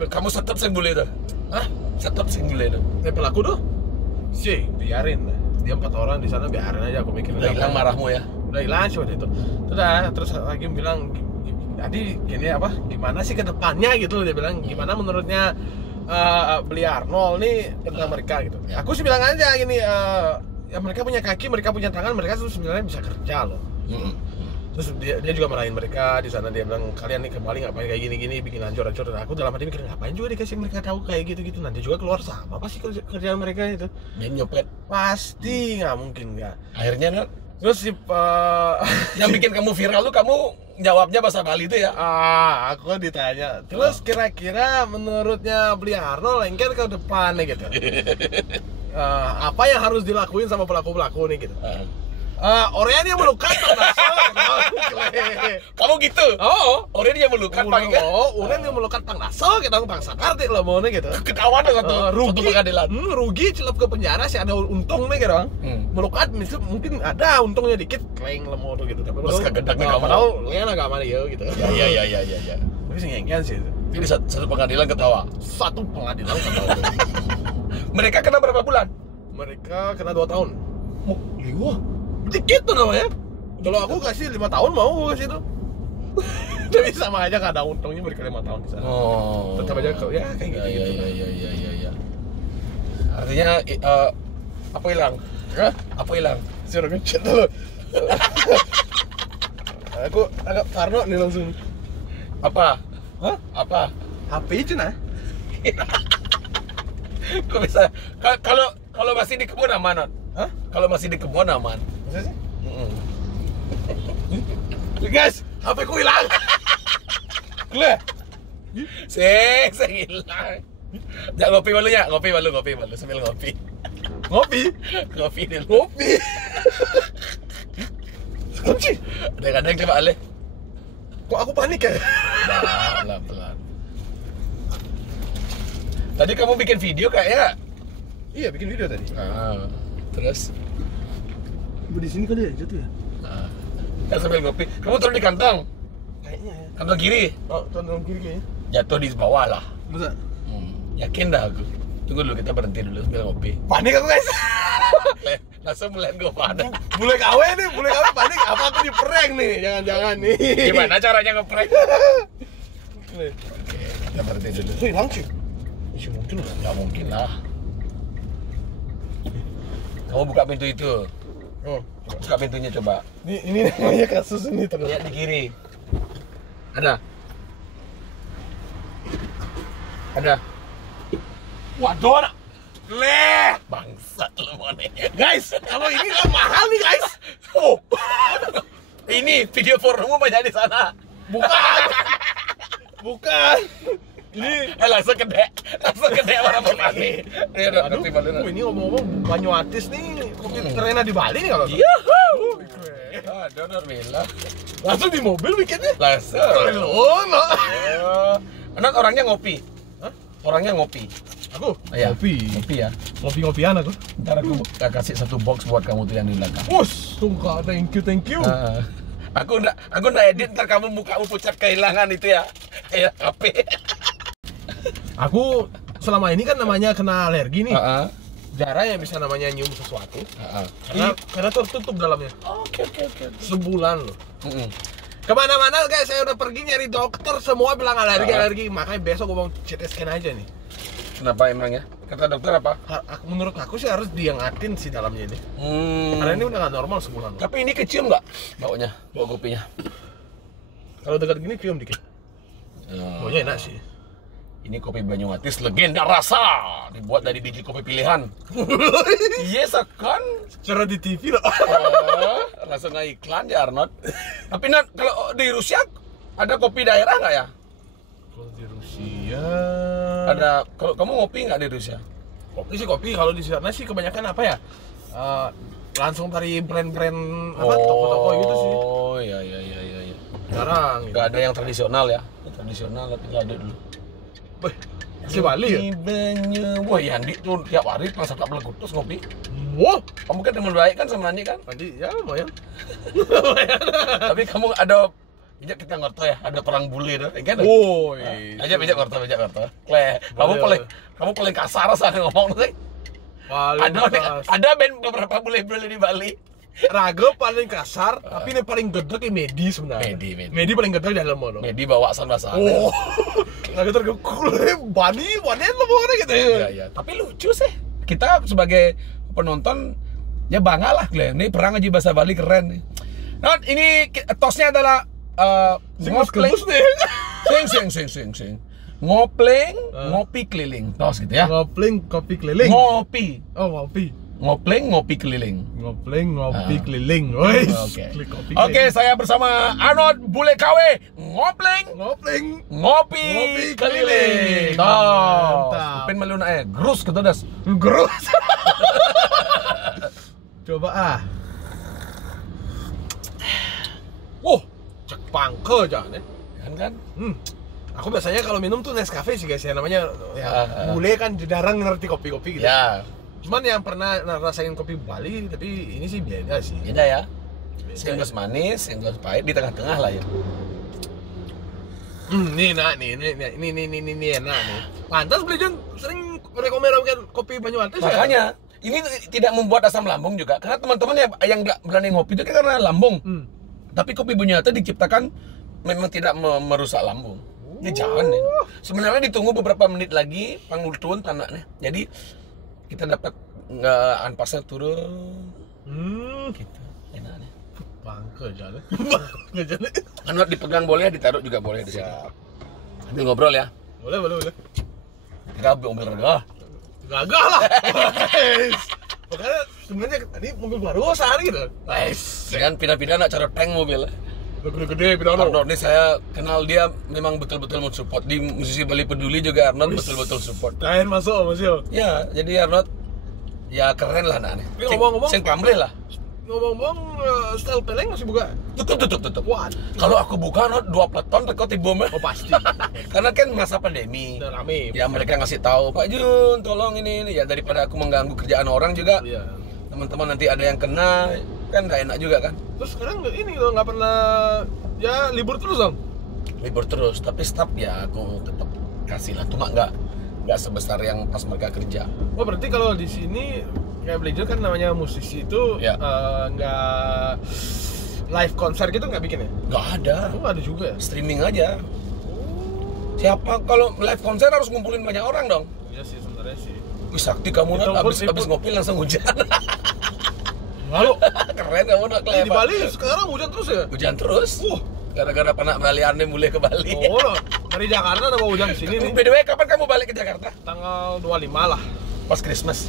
Kamu setep sing bule itu? Hah? Setep sing bule itu? Pelaku tuh? Biarin dia 4 orang di sana, biarin aja, aku mikir Udah hilang marahmu ya? udah hilang sih waktu itu. Terus lagi bilang, tadi gini apa, gimana sih ke depannya gitu, dia bilang gimana menurutnya beli Arnold nih tentang mereka gitu. Ya. Aku sih bilang aja gini, ya mereka punya kaki, mereka punya tangan, mereka tuh sebenarnya bisa kerja loh. Terus dia juga marahin mereka di sana, dia bilang kalian nih kembali ngapain kayak gini-gini, bikin hancur-hancur. Dan aku dalam hati mikir, ngapain juga dikasih mereka tahu kayak gitu-gitu, nanti juga keluar sama pasti kerjaan mereka itu. Main nyopet. Pasti nggak mungkin nggak. Akhirnya Not, Terus si yang bikin kamu viral tuh kamu jawabnya bahasa Bali itu ya? aku ditanya, terus kira-kira menurutnya beli Arnold lengket ke depan nih gitu. Apa yang harus dilakuin sama pelaku-pelaku nih gitu. Orang yang melukat Kamu gitu? Oh, Orang yang melukat pakai kan? orang yang melukat pang naso kita bangsa karti lah mau nih gitu. Ketahuan dong satu pengadilan. Rugi celap ke penjara sih, ada untung nih gitu bang. Melukat mungkin ada untungnya dikit, kleng lemo tuh gitu. Terus kegedaknya kamu. Padahal lian agak mana ya gitu. Ya. Tapi sih ngengken sih itu. Jadi satu pengadilan ketawa. Satu pengadilan ketawa. Mereka kena berapa bulan? Mereka kena 2 tahun. Wah, Dikit tuh namanya. Kalau aku kasih 5 tahun mau aku kasih itu. Tapi sama aja gak ada untungnya, mereka 5 tahun di sana. oh. Tetap aja ya kayak gitu. Ya. Artinya apa hilang? Hah? Apa hilang? Suruh ngechat dulu. Aku agak parno nih langsung. Apa? Hah? Apa? HP itu nah. Kok bisa? Kalau masih di kebun aman, Not? Hah? Kalau masih di kebun aman. Masa sih? Guys, HP ku hilang. Gue. Saya hilang. Jangan ngopi malu sambil ngopi. Ngopi. Ngopi dulu. Ngopi. Kunci. Kadang-kadang coba Ale. Kok aku panik ya? Pelan. Tadi kamu bikin video kayaknya. Iya, bikin video tadi. Terus? Di sini kali ya jatuh ya? Kan sambil ngopi. Kamu turun di kantong. Kayaknya ya. Kantong kiri. Oh, tonton kiri kayaknya. Jatuh di bawah lah. Masa? Yakin dah aku. Tunggu dulu, kita berhenti dulu sambil ngopi. Panik aku guys. Langsung melihat gue panik. Bule KW panik. Apa aku di prank nih? Jangan-jangan nih. Gimana caranya ngeprank? Nih. Kita berhenti dulu. Itu hilang sih. Iya mungkin lah. Gak mungkin lah. Kamu buka pintu itu. Oh, Buka pintunya coba. ini namanya kasus ini terus. Lihat di kiri. Ada. Waduh, anak. Bangsat lu monenya. Guys, kalau ini kan mahal nih guys. Oh. Ini video pornomu banyak di sana. Bukan. Ini Langsung kedek orang Bali. aduh, ini ngomong-ngomong Banyu Atis nih, kopi terena di Bali nih kalau. Yuhu. Donor Mila. Langsung di mobil bikinnya. Langsung. Oh, no. Anak orangnya ngopi. Hah? Orangnya ngopi. Aku Iya. ngopi ya. Ngopi-ngopian aku. Ntar aku kasih satu box buat kamu tuh yang di belakang. Wus, tunggu, thank you. Aku ndak edit, ntar kamu mukamu pucat kehilangan itu ya. Ya, HP. Aku selama ini kan namanya kena alergi nih. Heeh. Jarang yang bisa namanya nyium sesuatu. Heeh. Karena tertutup dalamnya. Oke. Sebulan loh. Kemana-mana guys, saya udah pergi nyari dokter, semua bilang alergi. Makanya besok gue mau CT scan aja nih. Kenapa emangnya? Kata dokter apa? Menurut aku sih harus diangatin sih dalamnya ini. Karena ini udah gak normal sebulan loh. Tapi ini kecium nggak? Baunya, bau kopinya. Kalau dekat gini cium dikit. Baunya enak sih. Ini kopi Banyumatis legenda rasa, dibuat dari biji kopi pilihan. Yes, kan? Cara di TV loh. Langsung nggak iklan ya Arnold. Tapi Nat, kalau di Rusia ada kopi daerah nggak ya? Kalau di Rusia Ada. Kalau kamu ngopi nggak di Rusia? kopi kalau di sana sih kebanyakan apa ya? Langsung dari brand-brand apa toko-toko gitu sih. Oh iya. Jarang. Nggak ada yang tradisional ya? Tradisional tapi nggak ada dulu. Wih, si Bali ya? Wah, Yandi tuh tiap hari pas tak belegutus ngopi. Wah, Kamu kan teman baik kan sama Andi kan? Andi ya lumayan. Tapi kamu ada bijak kita ngerti ya, ada perang bule tuh, kan? Woi. Aja bijak ngerti. Kamu paling kasar saat ngomong tuh. Paling keras. Ada band beberapa bule-bule di Bali. Raga paling kasar, tapi yang paling gede kayak Medi sebenarnya. Medi paling gede di dalam mono. Medi bawa sana-sana. Oh, Raga tergekul, bani lo mau gitu ya. Iya. Tapi lucu sih. Kita sebagai penonton ya bangga lah, Glenn. Ini perang aja bahasa Bali keren nih. Nah, ini tosnya adalah ngopleng. Sing. Ngopleng, ngopi keliling. Tos gitu ya. Ngopleng, kopi keliling. Ngopi. Oh, ngopi. Ngopleng, ngopi keliling. Ngopleng, ngopi keliling. Woi. Oke, saya bersama Arnold Bule KW. Ngopleng, ngopi keliling. Mantap. Pin melun grus gitu das. Grus. Coba cek pangke jangan ya. Kan? Aku biasanya kalau minum tuh Nescafe sih guys ya, namanya ya, bule kan jarang ngerti kopi-kopi gitu. Ya. Cuman yang pernah rasain kopi Bali, tapi ini sih beda sih. Beda ya. Singgus manis, singgus pahit di tengah-tengah lah ya. Ini enak nih. Pantas beli Jun sering rekomendasikan kopi Banyuwangi. Makanya ini tidak membuat asam lambung juga, karena teman-teman yang nggak berani ngopi itu kan karena lambung. Tapi kopi Banyuwangi diciptakan memang tidak merusak lambung. Ya jangan nih. Sebenarnya ditunggu beberapa menit lagi pangultun tanahnya. Jadi kita dapat nggak anpasnya turun. Gitu. Enak nih. Bangke jalan. Anu dipegang boleh, ditaruh juga boleh di sini. Sambil ngobrol ya. Boleh. Kita mobil regah. Gagah lah. Makanya sebenarnya tadi mobil baru sehari gitu. Jangan pindah-pindah nak cara tank mobil. Gede-gede pindah. Arnold ini saya kenal dia memang betul-betul mensupport di musisi Bali Peduli juga. Arnold betul-betul support. Kain masuk Mas Yo. Ya, jadi Arnold ya keren lah anaknya. Ngomong-ngomong, sing pamrih lah. Ngomong-ngomong, style peleng masih buka? Tutup. Wah. Kalau aku buka Arnold 2 peleton teko tibom. Oh pasti. Karena kan masa pandemi. Udah rame. Ya mereka ngasih tahu, Pak Jun, tolong ini ya, daripada aku mengganggu kerjaan orang juga. Iya. Teman-teman nanti ada yang kena, kan nggak enak juga kan. Terus sekarang ini loh nggak pernah ya libur terus dong. Libur terus, tapi staff ya aku tetap kasih lah, cuma nggak sebesar yang pas mereka kerja. Oh berarti kalau di sini kayak belajar kan namanya musisi itu Ya. Nggak live konser gitu nggak bikin ya? Nggak ada, Oh nggak ada juga ya? streaming aja. Siapa kalau live konser harus ngumpulin banyak orang dong. Iya sih sebenarnya sih. Wih sakti kamu Itu nak pun- abis ngopi langsung hujan. Lalu Keren kamu nak di kelihatan. Bali sekarang hujan terus ya? Hujan terus. Gara-gara panak Baliannya mulai ke Bali. Oh loh, dari Jakarta ada hujan di sini nih. By the way, kapan kamu balik ke Jakarta? Tanggal 25 lah. Pas Christmas.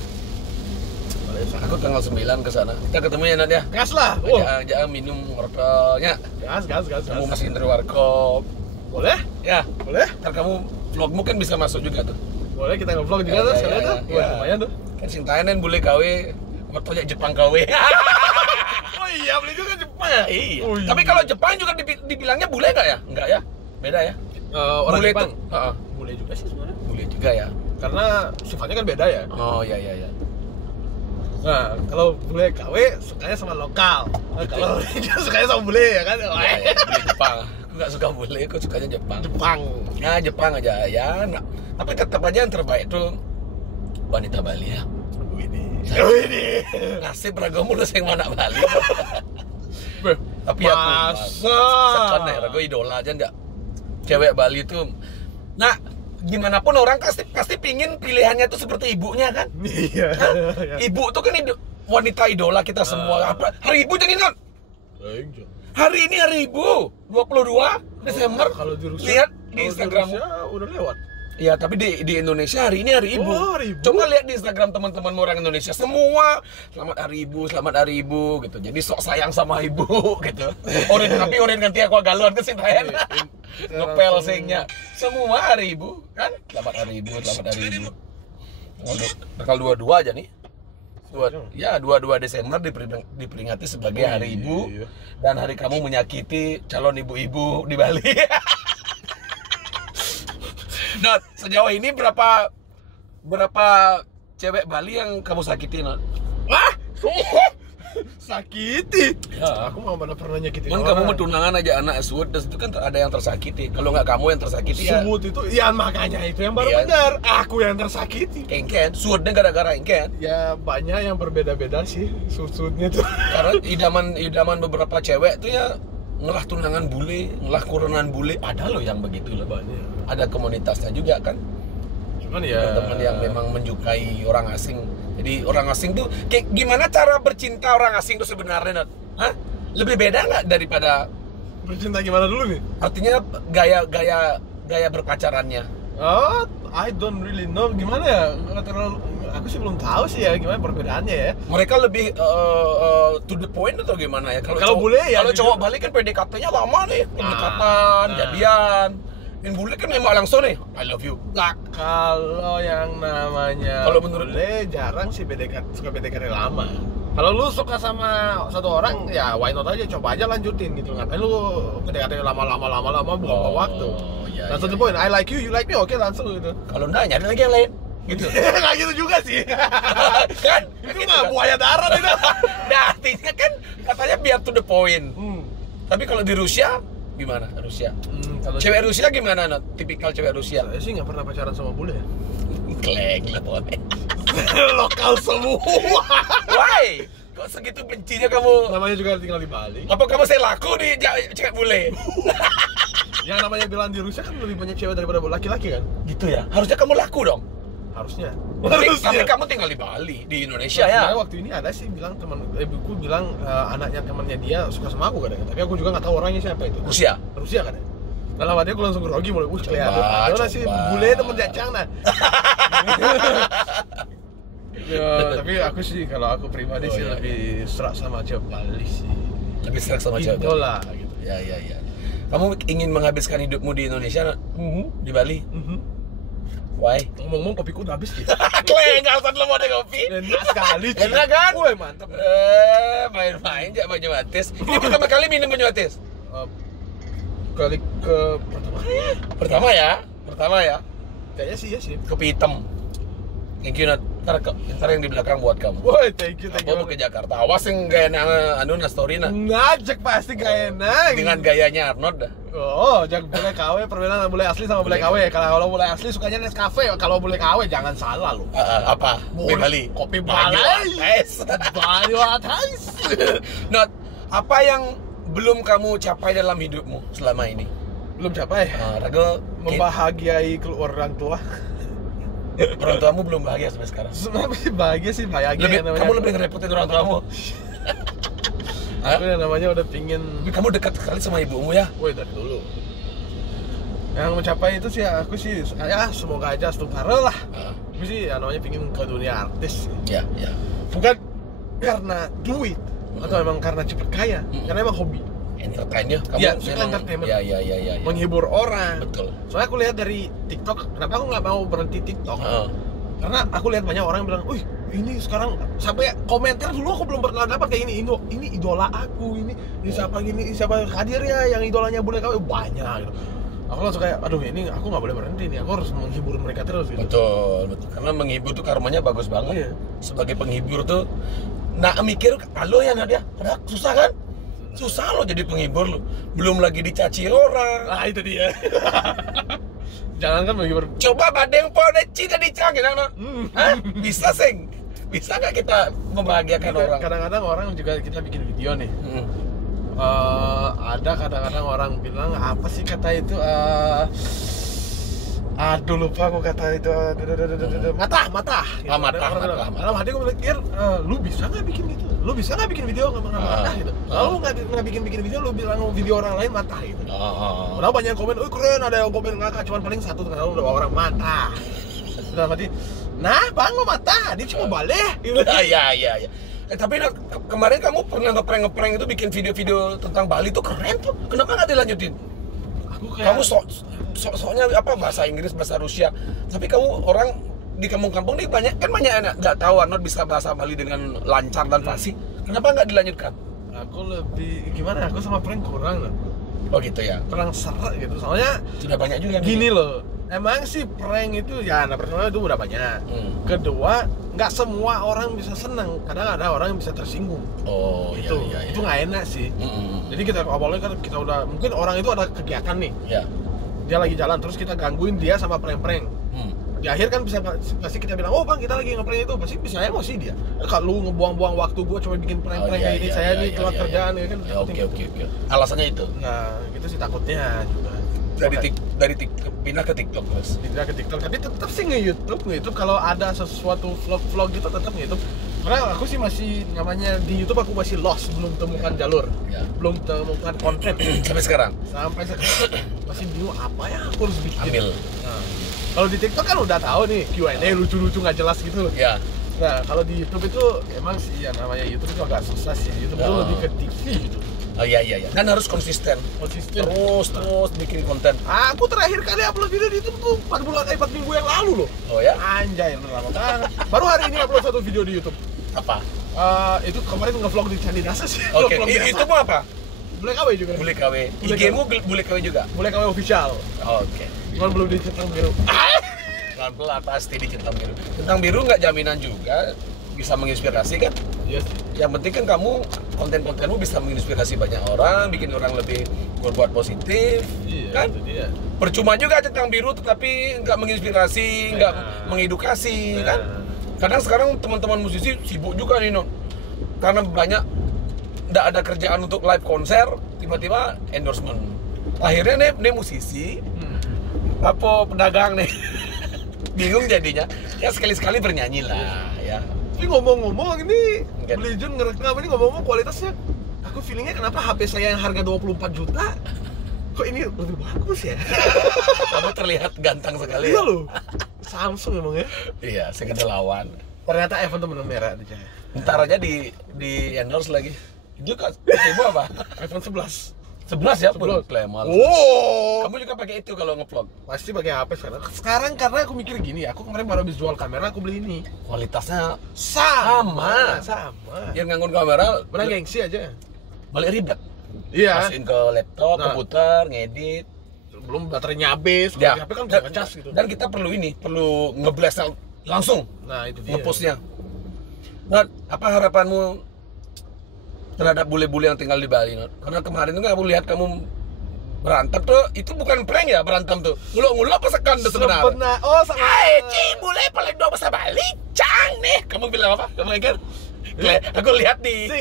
Aku tanggal 9 ke sana. Kita ketemu ya Nat ya. Gas lah. Jangan minum rokoknya. Gas. Kamu masih dari warkop. Boleh? Ya. Boleh? Ntar kamu vlogmu kan bisa masuk juga tuh. Boleh kita nge-vlog juga tuh sekalian tuh. Wah, lumayan tuh. Kan sing Thailand boleh KW, mertuanya Jepang KW. Oh iya, beli juga Jepang ya? Iya. Oh, iya. Tapi kalau Jepang juga dibilangnya bule nggak ya? Enggak ya? Beda ya? orang Bule Jepang. tuh- Heeh. Boleh juga sih sebenarnya. Bule juga ya. Karena sifatnya kan beda ya. Oh iya. Nah, kalau bule KW sukanya sama lokal. Nah, kalau dia sukanya sama bule ya kan? Iya, bule Jepang. Aku nggak suka bule, aku sukanya Jepang. Jepang. Ya Jepang aja ya. Nah, tapi tetap aja yang terbaik tuh wanita Bali ya. Widih. Nasib ragamu lu sing mana Bali. Tapi Masa? sekan ya rago idola aja enggak. Cewek Bali tuh. Nah, gimana pun orang pasti pingin pilihannya tuh seperti ibunya kan. Iya. Ibu tuh kan wanita idola kita semua. Apa? Hari Ibu jadi kan? Hari ini hari Ibu 22 Desember. Kalau di Rusia, Lihat di kalau Instagram. Rusia udah lewat. Ya, tapi di Indonesia hari ini hari Ibu. Oh, hari Ibu. Coba lihat di Instagram teman-teman orang Indonesia semua selamat hari Ibu gitu. Jadi sok sayang sama Ibu gitu. Tapi ganti aku galuan ke sing Thailand. Ngepel singnya. Semua hari Ibu kan? Selamat hari Ibu. Tanggal 22 aja nih. 22 Desember diperingati sebagai hari Ibu dan hari kamu menyakiti calon ibu-ibu di Bali. Not, sejauh ini berapa cewek Bali yang kamu sakiti, Not? Wah, Sakiti. Ya. Aku mau mana pernah nyakitin Cuman kamu tunangan aja anak Suud, terus itu kan ada yang tersakiti. Kalau nggak kamu yang tersakiti ya. Suud itu, ya makanya itu yang baru Iya. benar. Aku yang tersakiti. Engken, Suudnya gara-gara engken. Ya banyak yang berbeda-beda sih sudutnya tuh. Karena idaman beberapa cewek tuh ya ngelah tunangan bule, ngelah kurenan bule. Ada loh yang begitu loh. Banyak. Ada komunitasnya juga kan. Cuman ya Teman-teman yang memang menyukai orang asing. Jadi orang asing tuh kayak gimana cara bercinta orang asing tuh sebenarnya, Not? Hah? Lebih beda nggak daripada bercinta gimana dulu nih? artinya gaya berpacarannya? Oh, I don't really know gimana ya. Nggak terlalu, aku sih belum tahu sih ya gimana perbedaannya ya. Mereka lebih to the point atau gimana ya? Kalau bule ya kalau jujur. cowok balik kan PDKT-nya lama nih, pendekatan, jadian. Yang bule kan memang langsung nih, I love you. Lah, Kalau yang namanya Kalau menurut bule jarang sih suka PDKT lama. Kalau lu suka sama satu orang ya why not aja, coba aja lanjutin gitu. Ngapain lu PDKT lama buang waktu. iya, Nah, to iya, the point, I like you like me, oke langsung gitu. Kalau enggak nyari lagi yang lain. Gitu. Nggak gitu juga sih. Kan? Itu Gitu mah kan? buaya darat itu. Nah, artinya kan katanya biar to the point. Hmm. Tapi kalau di Rusia gimana? Rusia. Kalau Cewek Rusia gimana, Not? Tipikal cewek Rusia. saya sih nggak pernah pacaran sama bule. Kleng lah pokoknya. Lokal semua. Why? Kok segitu bencinya kamu? Namanya juga tinggal di Bali. Apa kamu saya laku di cewek bule? Yang namanya bilang di Rusia kan lebih banyak cewek daripada laki-laki kan? Gitu ya? Harusnya kamu laku dong. Harusnya. Tapi kamu tinggal di Bali, di Indonesia ya? Sebenarnya waktu ini ada sih bilang ibuku bilang anaknya temannya dia suka sama aku katanya. Tapi aku juga nggak tahu orangnya siapa itu. Rusia? Rusia katanya. Dalam hati aku langsung grogi mulai. Coba, Ada sih coba. bule temen jacang nah. Ya, tapi aku sih kalau aku pribadi Oh, sih iya, lebih serak sama cewek Bali sih. Lebih serak sama cewek. Idola gitu. Ya, ya, ya. Kamu ingin menghabiskan hidupmu di Indonesia, Not? Di Bali? Why? Ngomong-ngomong kopiku udah habis gitu. Kleng, alasan lo mau ada kopi? Enak sekali. Ci. Enak kan? Woi, mantap. Main-main jak Banyu Atis. Ini pertama kali minum Banyu Atis? Kali ke pertama ya. Pertama ya. Kayaknya sih ya sih. Kopi hitam. Thank you, Nat. Ntar yang di belakang buat kamu. Woi, thank you. Aku mau ke Jakarta. Awas yang gaya anu na story na. Ngajak pasti gak enak. Dengan gayanya Arnold dah. Oh, jangan boleh KW, perbedaan boleh asli sama boleh KW. Kalau boleh asli sukanya Nescafe, kalau boleh KW jangan salah lo. Apa? Kopi Bali. Kopi Banyu Bali. Atis. Banyu atas. Not, apa yang belum kamu capai dalam hidupmu selama ini? Belum capai. Rago, Membahagiai orang tua. orang tuamu belum bahagia sampai sekarang. Sebenarnya sih bahagia sih, bahagia. Kamu lebih ngerepotin orang tuamu. Aku yang namanya udah pingin. Kamu dekat sekali sama ibumu ya? Woi, dari dulu. Yang mencapai itu sih aku sih ya semoga aja setukara lah. Aku sih ya, namanya pingin ke dunia artis. Ya, ya. Bukan karena duit atau emang karena cepet kaya, karena emang hobi. Entertainnya, kamu Iya, suka entertainment. Ya. Menghibur orang. Betul. Soalnya aku lihat dari TikTok, kenapa aku nggak mau berhenti TikTok? Karena aku lihat banyak orang bilang, wih ini sekarang sampai komentar dulu aku belum pernah dapat kayak ini idola aku, ini siapa hadir ya yang idolanya boleh kau banyak gitu. Aku langsung kayak, aduh ini aku nggak boleh berhenti nih, aku harus menghibur mereka terus gitu. Betul. Karena menghibur tuh karmanya bagus banget. Iya. Sebagai penghibur tuh, mikir, halo ya Nadia, padahal susah kan? Susah lo jadi penghibur lo. Belum lagi dicaci orang. Nah itu dia. Jangan kan menghibur. Coba badeng po cita dicang gitu kan? Hah? Bisa sing? Bisa nggak kita membahagiakan orang? Kadang-kadang orang juga kita bikin video nih. Ada kadang-kadang orang bilang apa sih kata itu? Aduh lupa aku kata itu. Mata. Mata. Dalam hati aku mikir, lu bisa nggak bikin gitu? Lu bisa nggak bikin video nggak mata gitu? Kalau nggak bikin video, lu bilang video orang lain mata gitu. Padahal banyak yang komen, keren, ada yang komen ngakak, cuman paling satu kalau udah orang mata. Dalam hati, nah bang lo mata, dia cuma balik. Iya. Tapi kemarin kamu pernah ngeprank itu bikin video-video tentang Bali tuh keren tuh. Kenapa nggak dilanjutin? Kamu soalnya apa bahasa Inggris, bahasa Rusia. Tapi kamu orang di kampung-kampung nih banyak anak nggak tahu Arnold bisa bahasa Bali dengan lancar dan fasih. Kenapa nggak dilanjutkan? Aku lebih gimana? Aku sama prank kurang loh. Oh gitu ya. Kurang serak gitu. Soalnya Sudah banyak juga yang gini loh. emang sih prank itu ya, pertama itu udah banyak. Kedua, nggak semua orang bisa seneng. Kadang ada orang yang bisa tersinggung. Oh, itu iya. itu nggak enak sih. Jadi kita awalnya kan kita udah, mungkin orang itu ada kegiatan nih. Iya. Dia lagi jalan, terus kita gangguin dia sama prank-prank. Di akhir kan bisa pasti kita bilang, oh bang kita lagi nge-prank itu, pasti bisa emosi dia. Kalau lu ngebuang-buang waktu gua cuma bikin prank-prank kayak ini, saya nih keluar kerjaan ya kan. Oke. Alasannya itu. Nah, gitu sih takutnya juga. Dari TikTok pindah ke TikTok terus. Pindah ke TikTok, tapi tetap sih nge-YouTube kalau ada sesuatu vlog gitu tetap nge-YouTube. Karena aku sih masih namanya di YouTube aku masih lost, belum temukan jalur. Belum temukan konten Sampai sekarang masih bingung apa ya aku harus bikin. ambil. Nah, kalau di TikTok kan udah tahu nih Q&A lucu-lucu nggak jelas gitu loh. Ya. Nah, kalau di YouTube itu emang sih ya namanya YouTube itu agak susah sih. YouTube itu lebih ke TV gitu. Oh iya. Dan harus konsisten. Terus bikin konten. Aku terakhir kali upload video di YouTube tuh 4 minggu yang lalu loh. Oh ya? Anjay, lama banget. Baru hari ini upload satu video di YouTube. Apa? Itu kemarin nge-vlog di Candi Dasa sih. Oke, itu mau apa? Bule KW juga. Bule KW. IG-mu Bule KW juga? Bule KW official. Oke. Cuman belum dicentang biru. Pelan-pelan pasti dicentang biru. Centang biru nggak jaminan juga bisa menginspirasi kan? Iya sih. Yang penting kan kamu konten-kontenmu bisa menginspirasi banyak orang, bikin orang lebih berbuat positif, kan? Itu dia. Percuma juga centang biru tetapi nggak menginspirasi, nggak mengedukasi, kan? Kadang sekarang teman-teman musisi sibuk juga nih, Non. Karena banyak nggak ada kerjaan untuk live konser, tiba-tiba endorsement. Akhirnya nih musisi, apa pedagang nih, bingung jadinya. Ya sekali-sekali bernyanyi lah, ya. Tapi ngomong-ngomong ini Mungkin. Beli Jun ngerekam ini ngomong-ngomong kualitasnya, aku feelingnya kenapa HP saya yang harga 24 juta kok ini lebih bagus ya? Kamu terlihat ganteng sekali. Iya Ya? loh, Samsung emang ya. Iya, segede lawan. Ternyata iPhone tuh bener merah aja. Ntar aja di endorse lagi. Itu ibu apa? iPhone 11. 11 ya, 11. Plemal. Oh, Kamu juga pakai itu kalau ngevlog. pasti pakai HP sekarang. Sekarang karena aku mikir gini, aku kemarin baru habis jual kamera, aku beli ini. Kualitasnya Sama. yang nganggur kamera Benar gengsi aja. balik ribet. Iya. Masukin ke laptop, Nah. komputer, ngedit. Belum baterainya habis, Ya. HP kan bisa ngecas gitu. Dan kita perlu ngeblast langsung Nah, itu dia. ngepostnya. Nah, apa harapanmu terhadap bule-bule yang tinggal di Bali, Not? Karena kemarin tuh aku lihat kamu berantem tuh, itu bukan prank ya berantem tuh. Ngulok-ngulok apa sekan tuh sebenarnya? Oh, sama. Bule paling dua bahasa Bali, cang nih. Kamu bilang apa? Kamu ingat? Aku lihat di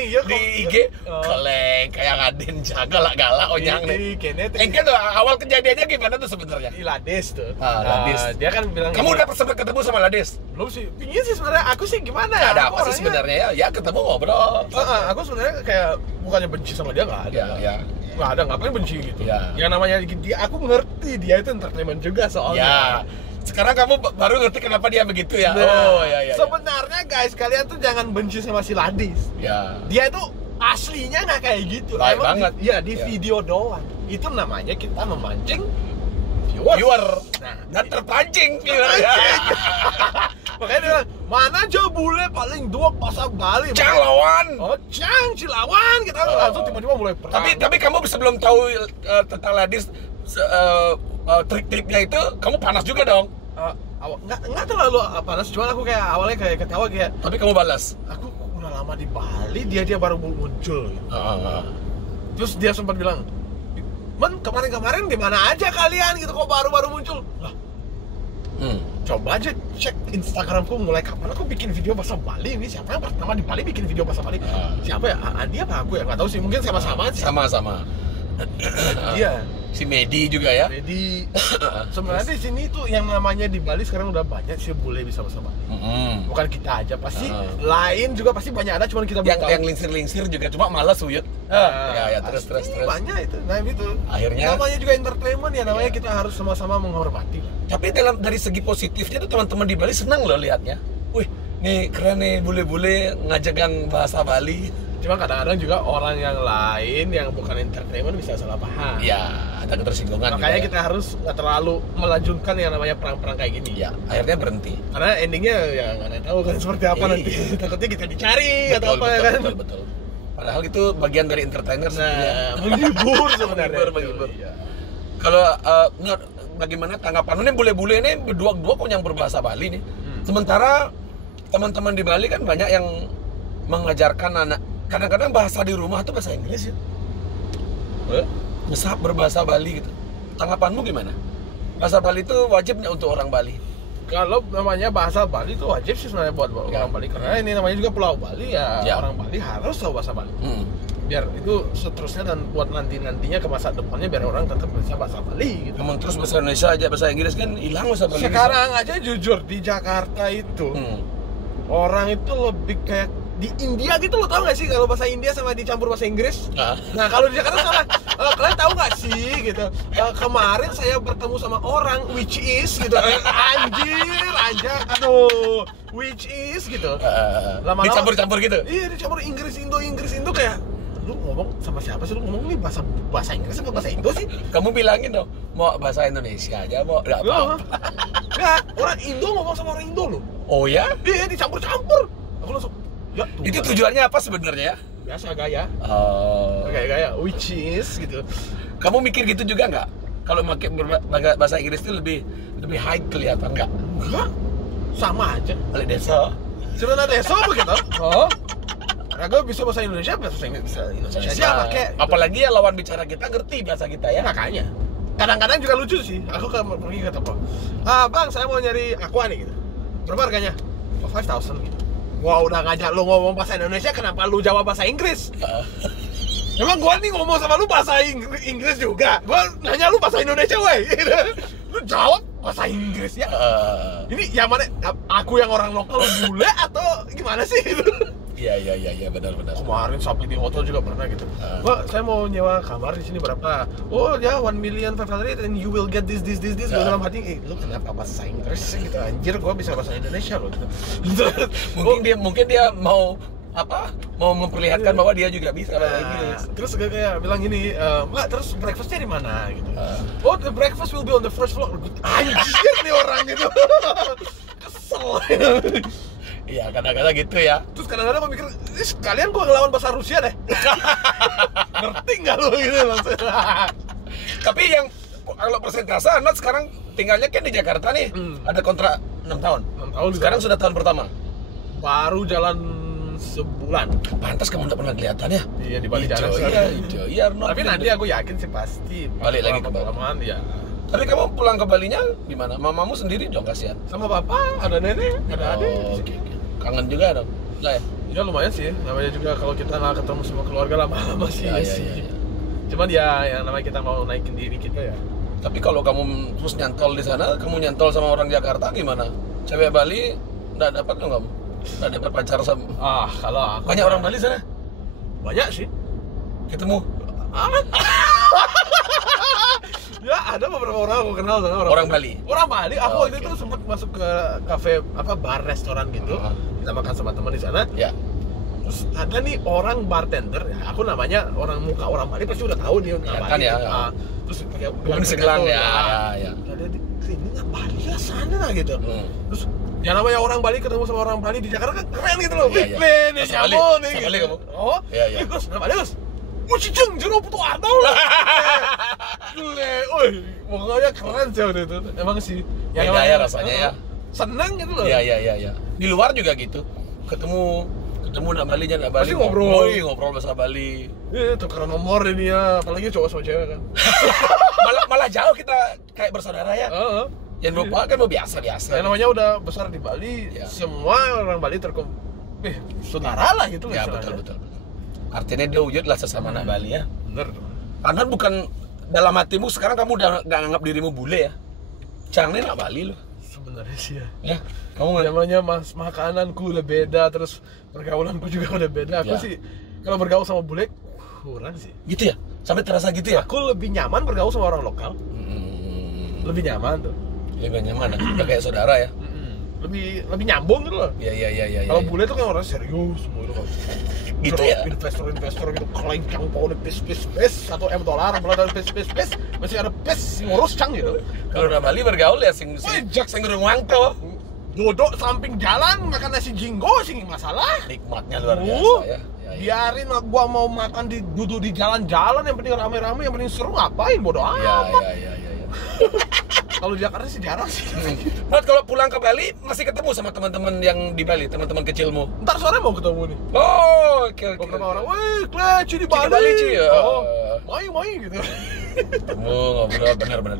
IG, keleng kayak ngaden galak-galak onyang nih. Engke tuh awal kejadiannya gimana tuh sebenarnya? Lades tuh. Lades. Dia kan bilang Kamu udah sempat ketemu sama Lades? belum sih. Pingin sih sebenarnya. Aku sih gimana ya? Ada Aku apa sih sebenarnya ya? Ya ketemu ngobrol. Aku sebenarnya kayak bukannya benci sama dia, nggak ada. Ya. Nggak ada, ngapain benci gitu. Ya. Yang namanya dia, aku ngerti dia itu entertainment juga soalnya. Ya. Sekarang kamu baru ngerti kenapa dia begitu ya? Nah, Oh ya. Sebenarnya guys, kalian tuh jangan benci sama si Ladis. Ya. Dia itu aslinya nggak kayak gitu. Baik Emang banget. Di video doang. Itu namanya kita memancing Viewer. Nah, Dan terpancing. makanya dia bilang, mana aja bule paling dua pasar Bali. Cang lawan. Oh, Cang Cilawan. Kita langsung tiba-tiba mulai perang. Tapi kamu sebelum tahu tentang Ladis trik-triknya itu, kamu panas juga dong. nggak terlalu panas, cuman aku kayak awalnya kayak ketawa kayak, Tapi kamu balas. aku udah lama di Bali, dia baru muncul gitu. Terus dia sempat bilang, Men, kemarin-kemarin di mana aja kalian gitu, kok baru muncul? Lah, coba aja cek Instagramku mulai kapan aku bikin video bahasa Bali ini. Siapa yang pertama di Bali bikin video bahasa Bali? Siapa ya? Andi apa aku ya? Nggak tahu sih, mungkin sama-sama sih. Sama-sama. Iya. Si Medi juga ya. Jadi sebenarnya di sini tuh yang namanya di Bali sekarang udah banyak sih bule bisa bahasa Bali. Bukan kita aja, pasti lain juga pasti banyak ada, cuman kita belum tahu. Yang lingsir-lingsir juga, cuma malas Uyut. Ya terus. Banyak itu. Nah itu. Akhirnya namanya juga entertainment ya, namanya kita harus sama-sama menghormati. Tapi dari segi positifnya tuh teman-teman di Bali senang loh lihatnya. Wih, nih keren nih bule-bule ngajakan bahasa Bali. Cuma kadang-kadang juga orang yang lain yang bukan entertainment bisa salah paham. Ya, ada ketersinggungan. Makanya juga, kita harus nggak terlalu melanjutkan yang namanya perang-perang kayak gini. ya, akhirnya berhenti. Karena endingnya ya nggak tahu kan seperti apa nanti. Takutnya kita dicari atau apa ya kan. Betul. Padahal itu bagian dari entertainer sebenarnya. Nah, menghibur sebenarnya. Menghibur. Iya. Kalau bagaimana tanggapan lu nih bule-bule ini berdua kok yang berbahasa Bali nih. Sementara teman-teman di Bali kan banyak yang mengajarkan anak, kadang-kadang bahasa di rumah tuh bahasa Inggris ya. Ngesap berbahasa Bali gitu. Tanggapanmu gimana? Bahasa Bali itu wajib nggak untuk orang Bali? Kalau namanya bahasa Bali itu wajib sih sebenarnya buat orang Bali, karena ini namanya juga Pulau Bali ya. Orang Bali harus tahu bahasa Bali. Biar itu seterusnya dan buat nantinya ke masa depannya biar orang tetap bisa bahasa Bali gitu. Emang terus bahasa Indonesia aja, bahasa Inggris kan hilang bahasa Bali. Sekarang aja jujur di Jakarta itu orang itu lebih kayak di India gitu, lo tau gak sih kalau bahasa India sama dicampur bahasa Inggris? Nah kalau di Jakarta sama, kalian tahu gak sih gitu? Kemarin saya bertemu sama orang which is gitu, anjir, aduh, which is gitu. Lama-lama dicampur-campur gitu? Iya, dicampur Inggris Indo kayak, lu ngomong sama siapa sih? Lu ngomong nih bahasa Inggris apa bahasa Indo sih? Kamu bilangin dong, mau bahasa Indonesia aja, mau nggak apa-apa. Nggak, orang Indo ngomong sama orang Indo loh. Oh ya? Iya, dicampur-campur. Aku langsung, ya, itu tujuannya apa sebenarnya? Biasa gaya. Kayak Gaya which is gitu. Kamu mikir gitu juga nggak? Kalau pakai bahasa Inggris itu lebih high kelihatan nggak? Enggak, sama aja. Balik desa. Sebenarnya desa begitu. Karena gue bisa bahasa Indonesia aja pakai. Apalagi ya lawan bicara kita ngerti bahasa kita ya. Makanya. Kadang-kadang juga lucu sih. Aku pergi ke toko. Bang, saya mau nyari aqua nih gitu. Berapa harganya? 5,000 gitu. Wah, udah ngajak lu ngomong bahasa Indonesia, kenapa lu jawab bahasa Inggris? Emang gua nih ngomong sama lu bahasa Inggris juga. Gua nanya lu bahasa Indonesia, weh. Lu jawab bahasa Inggris ya. Ini yang mana? Aku yang orang lokal bule atau gimana sih? Iya, benar. Kemarin sampai di hotel juga pernah gitu. Pak, saya mau nyewa kamar di sini berapa? Oh ya, 1,500,000 and you will get this. Gue dalam hati, lu kenapa bahasa Inggris sih gitu? Anjir, gue bisa bahasa Indonesia loh gitu. mungkin dia mau memperlihatkan bahwa dia juga bisa bahasa Inggris. Terus gue kayak bilang gini, Mbak, terus breakfastnya di mana gitu? Oh, the breakfast will be on the first floor. Anjir nih orang gitu. Kesel. Iya, kadang-kadang gitu ya. Terus kadang-kadang gue mikir, sekalian gue ngelawan bahasa Rusia deh. Ngerti nggak lo gitu langsung. Tapi yang kalau persentase Anot sekarang tinggalnya kan di Jakarta nih. Ada kontrak 6 tahun. 6 tahun. Sekarang sudah tahun pertama. Baru jalan sebulan. Pantas kamu nggak pernah kelihatan ya? Iya, di Bali jarang. Iya, Arnold. Tapi nanti aku yakin sih pasti balik lagi ke Bali. Ya. Tapi kamu pulang ke Balinya gimana? Mamamu sendiri dong, kasihan. Sama bapak, ada nenek, ada adik. Oke. Kangen juga dong? Lah ya? Ya lumayan sih, namanya juga kalau kita nggak ketemu sama keluarga lama-lama sih. Iya. Cuman ya yang namanya kita mau naikin diri kita ya. Tapi kalau kamu terus nyantol di sana, kamu nyantol sama orang Jakarta gimana? Cewek Bali nggak dapat dong kamu? Nggak dapat pacar sama? Kalau aku Banyak orang Bali sana? banyak sih. Ketemu? Ya ada beberapa orang aku kenal sama Orang Bali? Orang Bali, aku waktu oke. itu sempat masuk ke kafe, bar, restoran gitu. Kita makan sama teman di sana. Ya. Terus ada nih orang bartender, ya, aku namanya muka orang Bali pasti udah tahu nih orang Bali. Ya. Terus kayak Bukan segelang ya. Ada di sini nggak Bali lah sana gitu. Terus yang namanya orang Bali ketemu sama orang Bali di Jakarta kan keren gitu loh. Iya. Nih kamu nih. Bali kamu? Oh, iya. Gus, nama dia Gus. Ciceng jero putu atau lah. Pokoknya keren sih waktu itu. Emang sih. Beda ya rasanya ya. Seneng gitu loh. Iya. Di luar juga gitu. Ketemu nak Bali jangan Bali. Pasti ngobrol bahasa Bali. Iya, tukeran nomor ini ya, apalagi cowok sama cewek kan. malah jauh kita kayak bersaudara ya. Yang lupa kan mau biasa. Ya namanya udah besar di Bali, semua orang Bali saudara lah gitu. Ya betul. Artinya dia wujud lah sesama anak Bali ya. Bener. Karena bukan dalam hatimu sekarang kamu udah gak anggap dirimu bule ya. Canggih nak Bali loh. Sebenarnya sih ya. Ya, kamu namanya makananku udah beda, terus pergaulanku juga udah beda. Aku sih kalau bergaul sama bule kurang sih. Gitu ya? Sampai terasa gitu ya? Aku lebih nyaman bergaul sama orang lokal. Lebih nyaman tuh. Lebih nyaman, udah kayak saudara ya. Lebih nyambung gitu loh. Iya. Kalau bule tuh kan orang serius semua itu kan. Gitu ya. Investor gitu kelencang pohon pis $1 dolar mulai dari pis masih ada pis ngurus cang gitu. Kalau udah Bali bergaul ya sing gerung wangto. Duduk samping jalan makan nasi jinggo sih masalah. Nikmatnya luar biasa ya. Biarin gua mau makan duduk di jalan-jalan yang penting rame-rame yang penting seru ngapain bodo amat. Iya. Kalau di Jakarta sih jarang sih. Not kalau pulang ke Bali masih ketemu sama teman-teman yang di Bali, teman-teman kecilmu. Ntar sore mau ketemu nih. Oh, oke. Beberapa orang, weh, Kleci di Bali. Bali, Ci, ya. Oh, main gitu. Ketemu ngobrol benar-benar.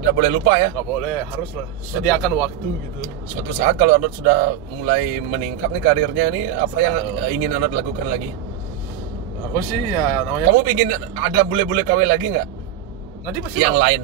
Nggak boleh lupa ya. Nggak boleh, harus lah. Sediakan waktu gitu. Suatu saat kalau Arnold sudah mulai meningkat nih karirnya nih, apa yang ingin Arnold lakukan lagi? Aku sih ya namanya. Kamu ingin ada bule-bule KW lagi nggak? Nanti pasti Yang lain?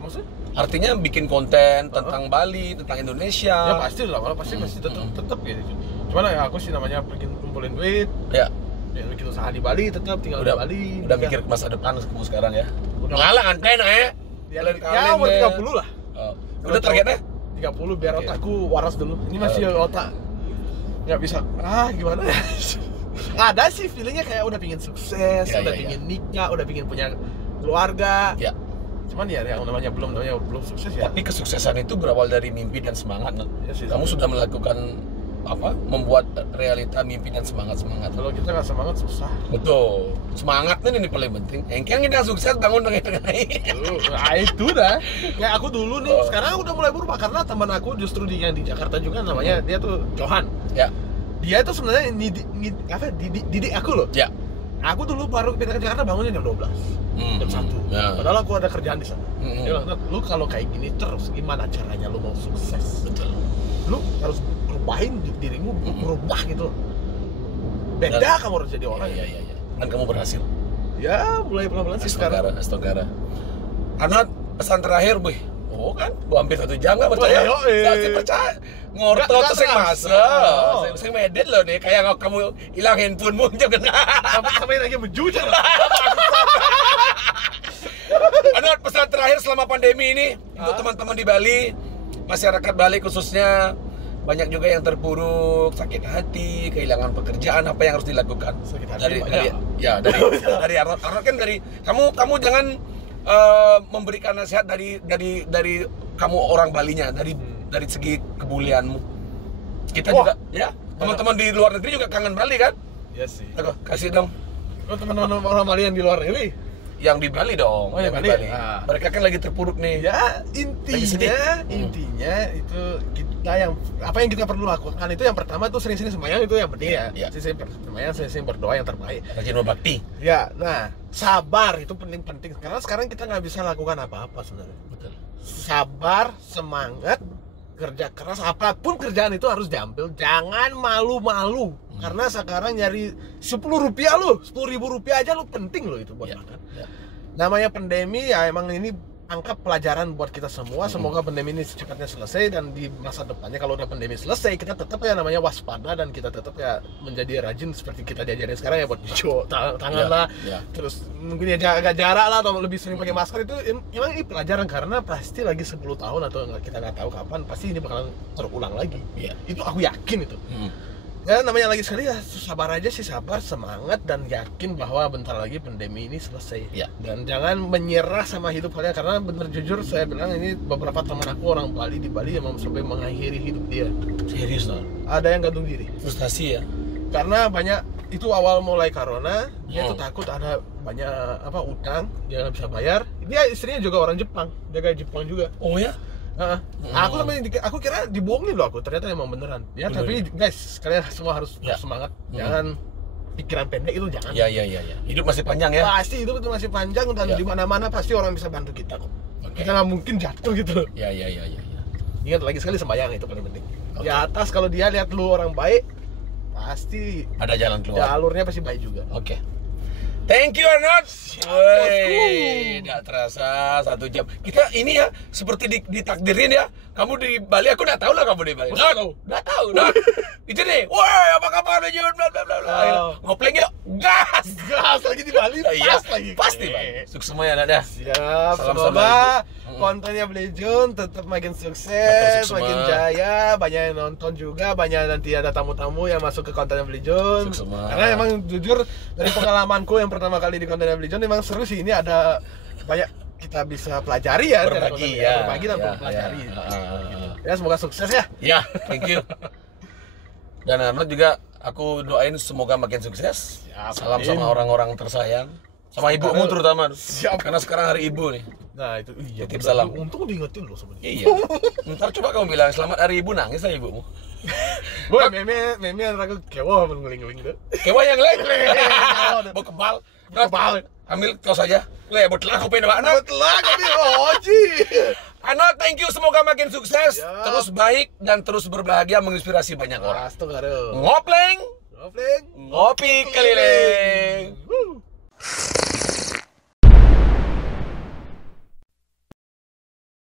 Maksudnya? Artinya bikin konten tentang Bali, tentang Indonesia. Ya pasti lah, malah pasti tetap gitu. Cuman ya aku sih namanya bikin kumpulin duit. Ya. Ya bikin usaha di Bali, tetap tinggal di Bali. Udah mikir masa depan kamu sekarang ya. Udah. Ngalah antena ya. Ya umur 30 lah. Oh. Udah targetnya? 30 biar otakku waras dulu. Ini masih otak nggak bisa. Gimana ya? Ada sih feelingnya kayak udah pingin sukses, udah pingin nikah, udah pingin punya keluarga. Ya. Cuman ya yang namanya belum sukses ya. Tapi kesuksesan itu berawal dari mimpi dan semangat. Ya sih, kamu sudah melakukan apa? Membuat realita mimpi dan semangat. Kalau kita nggak semangat susah. Betul. Semangatnya ini paling penting. Engkang kita sukses bangun tengah-tengah. Itu dah. Kayak aku dulu nih, sekarang udah mulai berubah karena teman aku justru yang di Jakarta juga namanya dia tuh Johan. Ya. Dia itu sebenarnya didik aku loh. Ya. Aku dulu baru pindah ke Jakarta bangunnya jam 12. Jam 1. Ya. Padahal aku ada kerjaan di sana. Dia bilang, "Lu kalau kayak gini terus gimana caranya lu mau sukses?" Betul. Lu harus berubahin dirimu, berubah gitu. Beda kamu harus jadi orang. Iya. Dan kamu berhasil. Ya, mulai pelan-pelan sih sekarang. Astagara. Arnold, pesan terakhir, Boy. Oh kan, gua hampir 1 jam nggak percaya? Saya percaya. Ngortot tuh saya masa. Saya medit loh nih, kayak kamu hilang handphonemu juga kena. Sampai lagi menjujur. Arnold, pesan terakhir selama pandemi ini untuk teman-teman di Bali, masyarakat Bali khususnya, banyak juga yang terpuruk, sakit hati, kehilangan pekerjaan, apa yang harus dilakukan? Dari Arnold. Arnold kan dari kamu jangan memberikan nasihat dari kamu orang Balinya, dari segi kebulianmu. Kita juga ya, teman-teman di luar negeri juga kangen Bali kan? Iya sih. Aku kasih dong. Teman-teman orang Bali yang di luar negeri. Yang di Bali dong. Oh, yang di Bali. Mereka kan lagi terpuruk nih. Ya, intinya itu kita apa yang kita perlu lakukan itu yang pertama tuh sering-sering sembahyang itu yang penting ya. Sering-sering sembahyang, sering-sering berdoa yang terbaik. Rajin berbakti. Ya, nah, sabar itu penting karena sekarang kita nggak bisa lakukan apa-apa sebenarnya. Betul. Sabar, semangat, kerja keras, apapun kerjaan itu harus diambil, jangan malu-malu. Karena sekarang nyari 10 rupiah lu, 10.000 rupiah aja lu penting lo itu buat makan. Namanya pandemi ya emang ini anggap pelajaran buat kita semua. Semoga pandemi ini secepatnya selesai dan di masa depannya kalau udah pandemi selesai kita tetap ya namanya waspada dan kita tetap ya menjadi rajin seperti kita diajarin sekarang ya buat cuci tangan lah. Terus mungkin ya jaga jarak lah atau lebih sering pakai masker itu emang ini pelajaran karena pasti lagi 10 tahun atau kita nggak tahu kapan pasti ini bakalan terulang lagi. Itu aku yakin itu. Ya namanya lagi sekali ya sabar aja sih, sabar, semangat dan yakin bahwa bentar lagi pandemi ini selesai. Dan jangan menyerah sama hidup kalian karena bener jujur saya bilang ini beberapa teman aku orang Bali di Bali yang mau sampai mengakhiri hidup dia. Serius loh. Ada yang gantung diri. Frustasi ya. Karena banyak itu awal mulai corona dia tuh takut ada banyak utang dia nggak bisa bayar. Dia istrinya juga orang Jepang, dia kayak Jepang juga. Oh ya? Aku kira dibohongin loh aku, ternyata emang beneran. Ya tapi guys, kalian semua harus semangat. Jangan pikiran pendek itu jangan. Ya. Hidup masih panjang ya. Pasti hidup itu masih panjang dan di mana-mana pasti orang bisa bantu kita kok. Kita nggak mungkin jatuh gitu. Ya. Ingat lagi sekali sembahyang itu paling penting. Di atas kalau dia lihat lu orang baik, pasti ada jalan keluar. Jalurnya pasti baik juga. Oke. Thank you Arnold. Woi, tidak terasa 1 jam. Kita ini ya seperti ditakdirin ya. Kamu di Bali, aku nggak tahu lah kamu di Bali. Nggak tahu. Itu nih. Woi, apa kabar Jun? Bla bla bla. Ngopleng yuk. Gas lagi di Bali. Pas lagi. Pasti Bali. Sukses semuanya Nada. Siap. Semoga kontennya Blejun tetap makin sukses, makin jaya, banyak yang nonton juga, banyak nanti ada tamu-tamu yang masuk ke kontennya Blejun. Karena emang jujur dari pengalamanku yang pertama kali di kontennya Blejun emang seru sih, ini ada banyak kita bisa pelajari ya, berbagi dan pelajari. Ya semoga sukses ya. Ya, thank you. Dan Arnold juga aku doain semoga makin sukses. Salam sama orang-orang tersayang. Sama ibumu terutama. Siap. Karena sekarang hari ibu nih. Nah itu iya. Titip bener. salam. Untung diingetin loh sebenarnya. Iya. Ntar coba kamu bilang selamat hari ibu, nangis lah ibumu. Boy, meme ragu kewa ngeling-ngeling deh. Kewa yang lain. Mau kebal. Kebal. Ambil kau saja. Le, betul aku pengen anak. Betul kami Oji. Anak, thank you, semoga makin sukses, Ya. terus baik dan terus berbahagia menginspirasi banyak orang. Astu karo. Ngopleng, Ngopling. ngopi keliling.